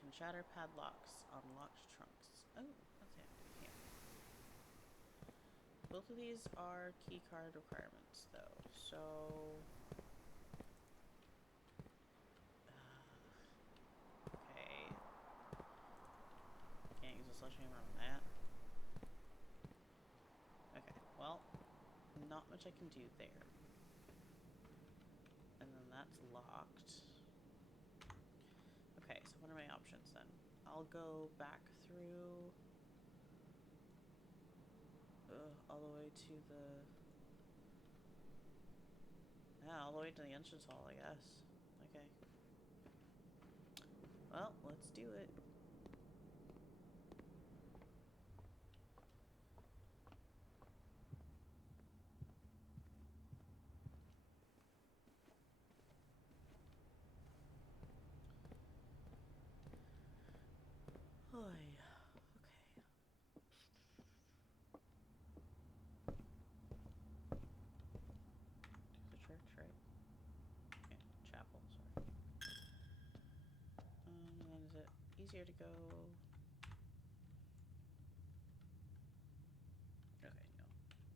Can shatter padlocks on locked trunks. Oh, that's handy. Both of these are key card requirements, though, so okay. Can't use a sledgehammer on that. Okay, well, not much I can do there. And then that's locked. Okay, so what are my options then? I'll go back through all the way to the all the way to the entrance hall, I guess. Okay. Well, let's do it. Oh, yeah. Okay. The church, right? Yeah, chapel, sorry. And then is it easier to go? Okay, no.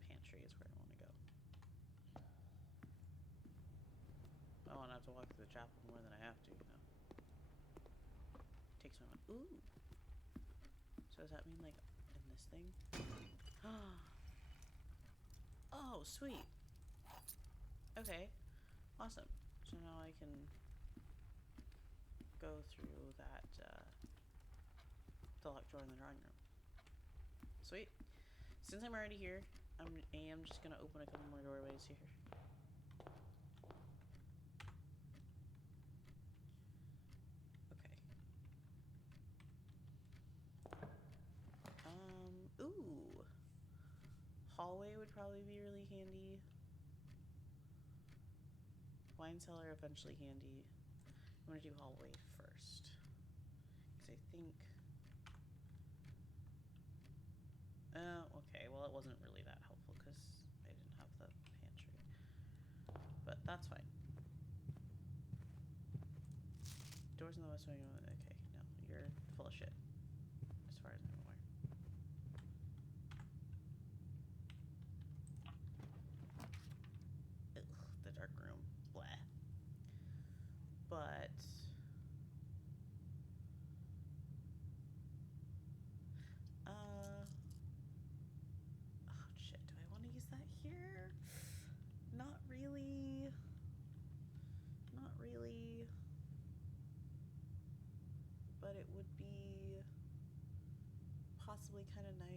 Pantry is where I want to go. I won't have to walk through the chapel more than I have to, you know. Takes me on. Ooh. So does that mean like in this thing? Oh, sweet. Okay. Awesome. So now I can go through that the locked door in the drawing room. Sweet. Since I'm already here, I am just gonna open a couple more doorways here. Okay. Ooh. Hallway would probably be really handy. Wine cellar eventually handy. I'm gonna do hallway first. Because I think okay, well it wasn't really that helpful because I didn't have the pantry. But that's fine. Doors in the west wing. Okay, no, you're full of shit. As far as I'm aware. Ugh, the dark room. Blah. But but it would be possibly kind of nice.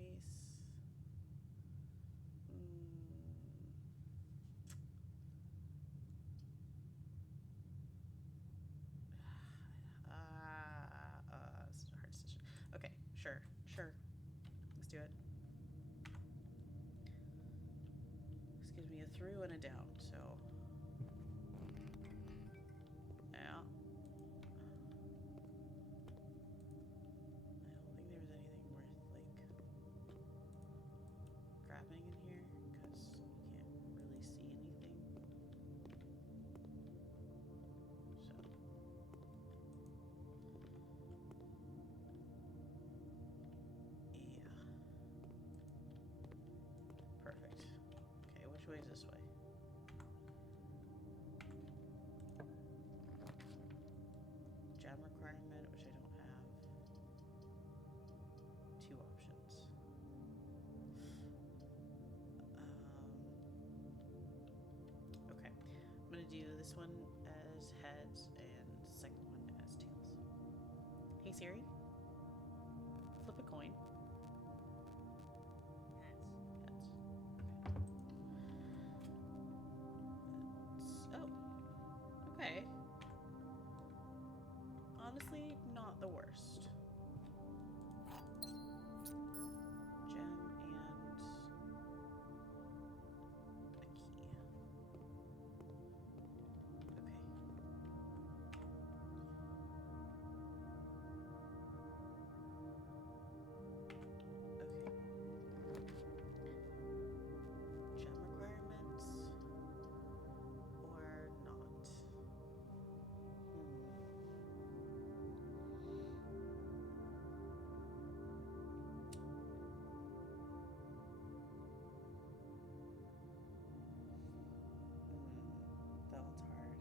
It's a hard decision. Okay, sure. Let's do it. This gives me a through and a down, so. Yeah. I don't think there was anything worth, grabbing in here, because you can't really see anything. So. Yeah. Perfect. Okay, which way is this way? Jam requirement, which I don't have. Two options. Okay, I'm gonna do this one as heads and second one as tails. Hey Siri, flip a coin. Heads. Oh, okay. Honestly, not the worst. Gem and a key. Okay. Gem requirements or not? That one's hard.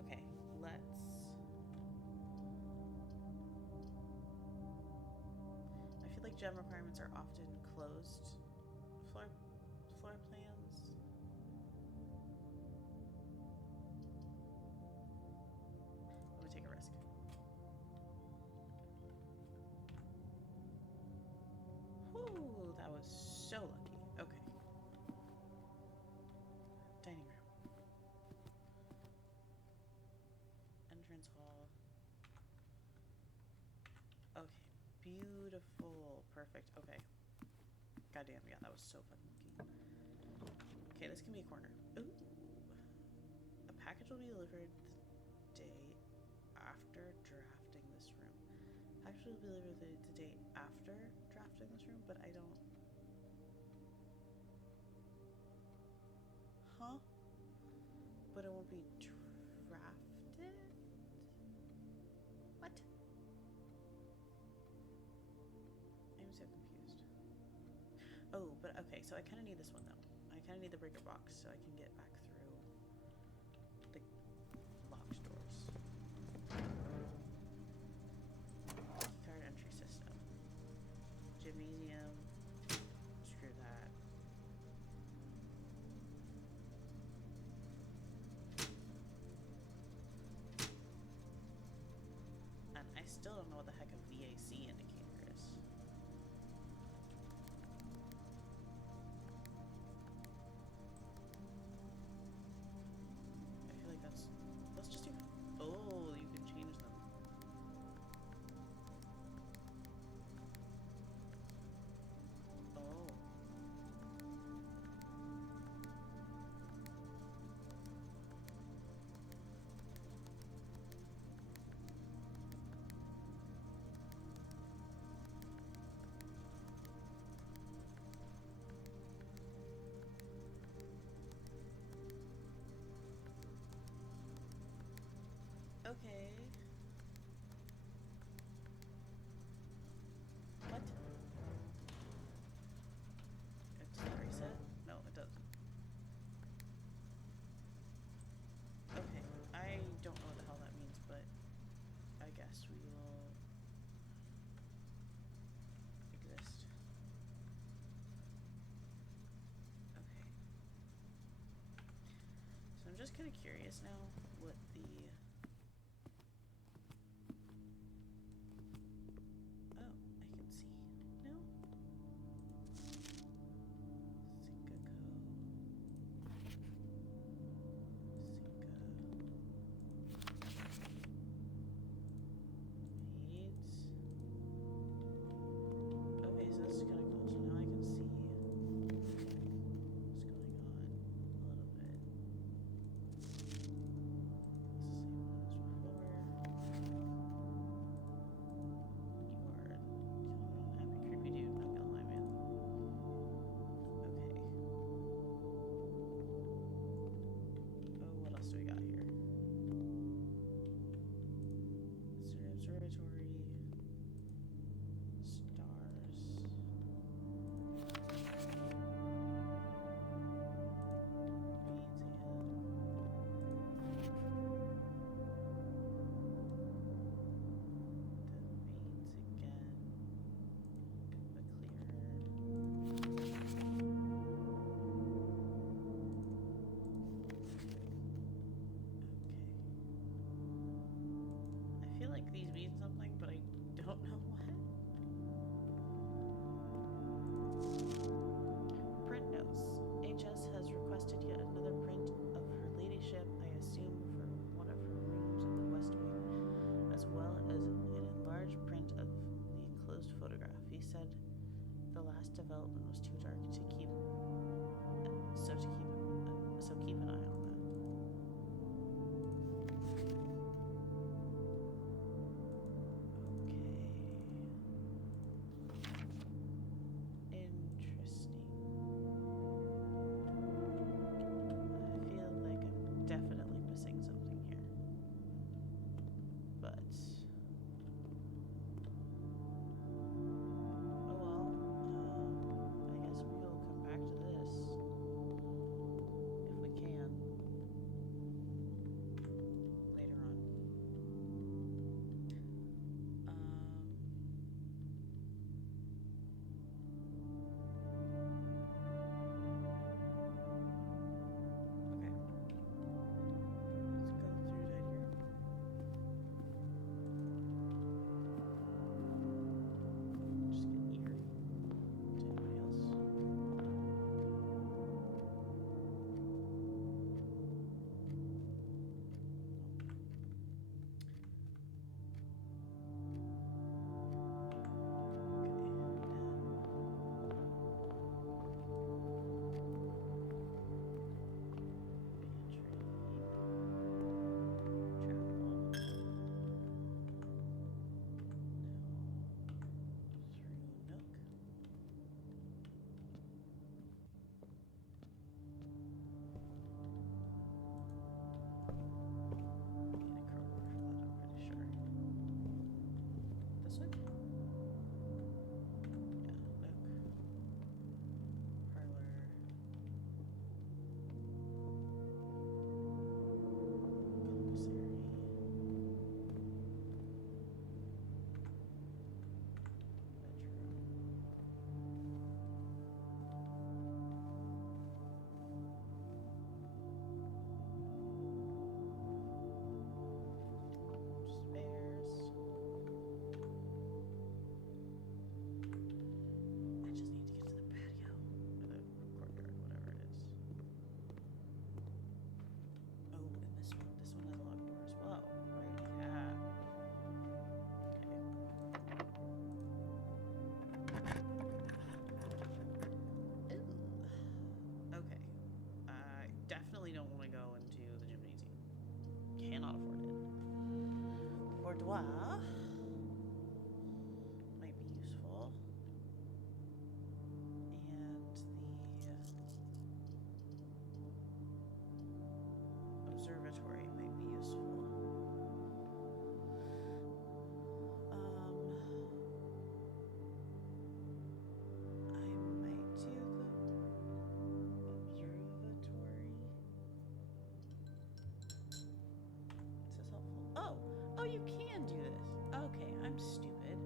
Okay, I feel like gem requirements are often closed floor plans. I'm gonna take a risk. Whoo, that was so lucky. Okay. Dining room. Entrance hall. Okay, beautiful. Perfect. Okay. Goddamn, yeah, that was so fucking lucky. Okay, this can be a corner. Ooh. A package will be delivered the day after drafting this room. Package will be delivered the day after drafting this room, but I don't. Huh? But it won't be drafted? What? I'm so confused. Oh, but okay, so I kind of need this one though. I kind of need the breaker box so I can get back through the locked doors. Card entry system. Gymnasium. Screw that. And I still don't know what the heck a VAC indicator is. I feel like let's just do. Oh, you can change them. Oh. Okay. What? It's reset? No, it doesn't. Okay, I don't know what the hell that means, but I guess we will exist. Okay. So I'm just kind of curious now what the development was too dark to keep. So keep an eye on that. Okay. Interesting. I feel like I'm definitely missing something here. But oh well. I guess we will come back to this if we can later on. Okay. Let's go through that here. Just get eerie. To anybody else? This way? Yeah, nook. Parlor. Commissary. Bedroom. Spares. I just need to get to the patio. Or the courtyard, whatever it is. Oh, and this one has locked doors. Whoa, right, yeah. Okay. Ooh. Okay. I definitely don't want to go into the gymnasium. Cannot afford it. Boudoir might be useful. And the observatory might be useful. I might do the observatory. Is this helpful? Oh, you can do this. Okay, I'm stupid.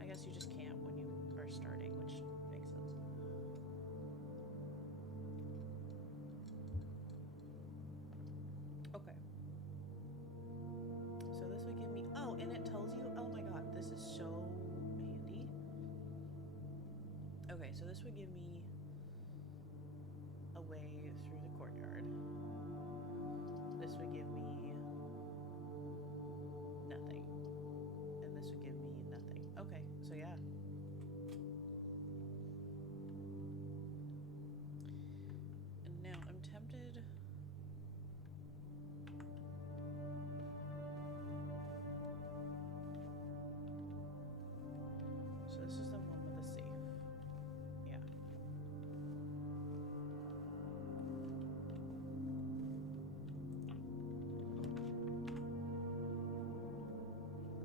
I guess you just can't when you are starting, which makes sense. Okay. So this would give me, oh, and it tells you, oh my god, this is so handy. Okay, so this would give me a way through the courtyard. This would give me nothing. And this would give me nothing. Okay, so yeah. And now I'm tempted. So this is the one with the safe. Yeah.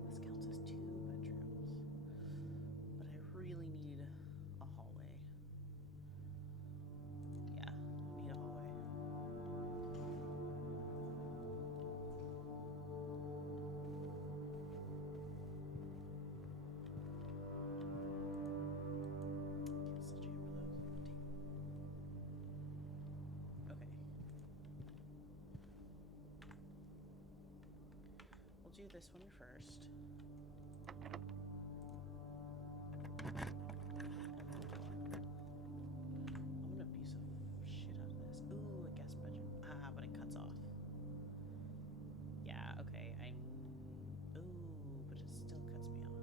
This counts as 2 bedrooms. But I really need a hallway. Yeah, I need a hallway. Such a for those. Okay. We'll do this one first. I'm gonna abuse the shit out of this. Ooh, a guest bedroom. Ah, but it cuts off. Yeah, okay. Ooh, but it still cuts me off.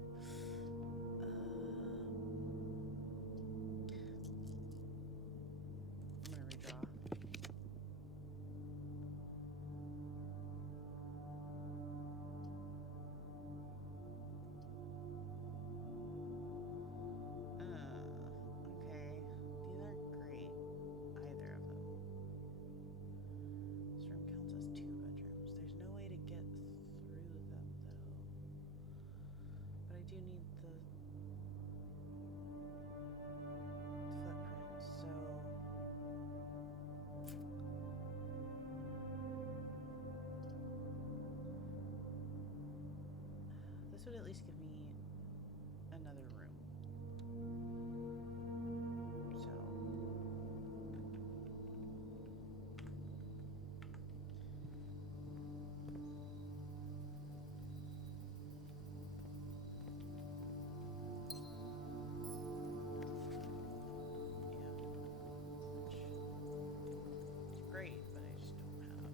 would at least give me another room. So great, but I just don't have.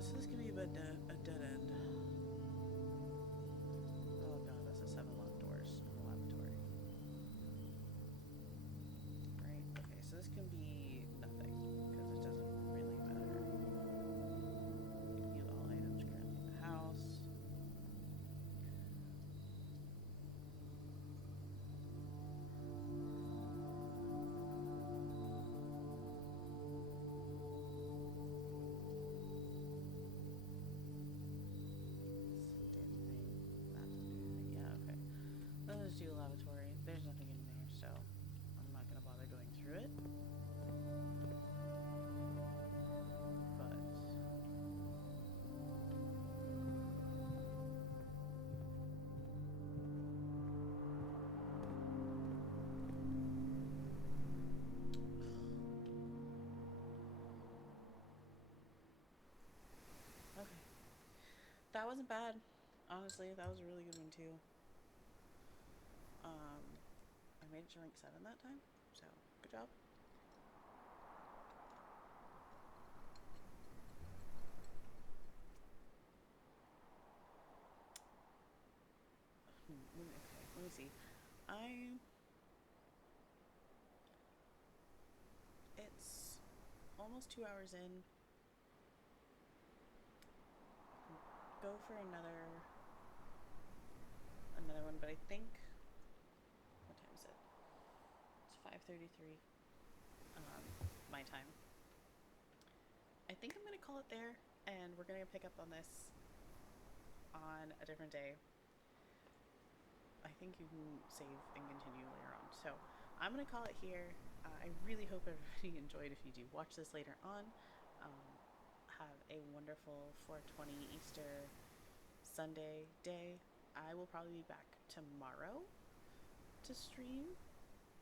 So this is gonna be a dead end. Oh god, that's a 7 locked doors in the lavatory. Right, okay, so this can be nothing, because it doesn't really matter. View all items currently in the house. Yeah, okay. Let's do a lavatory. There's nothing in there, so I'm not gonna bother going through it. But okay. That wasn't bad. Honestly, that was a really good one too. I made it to rank 7 that time, so good job. Okay, let me see. It's almost 2 hours in. Go for another one, but I think, what time is it? It's 5:33. My time. I think I'm gonna call it there, and we're gonna pick up on this on a different day. I think you can save and continue later on. So I'm gonna call it here. I really hope everybody enjoyed. If you do watch this later on, have a wonderful 420 Easter Sunday day. I will probably be back tomorrow to stream,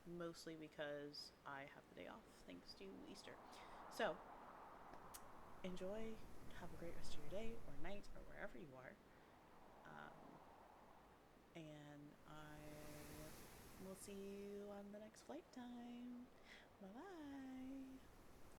mostly because I have the day off thanks to Easter. So enjoy, have a great rest of your day or night or wherever you are. And I will see you on the next flight time. Bye bye.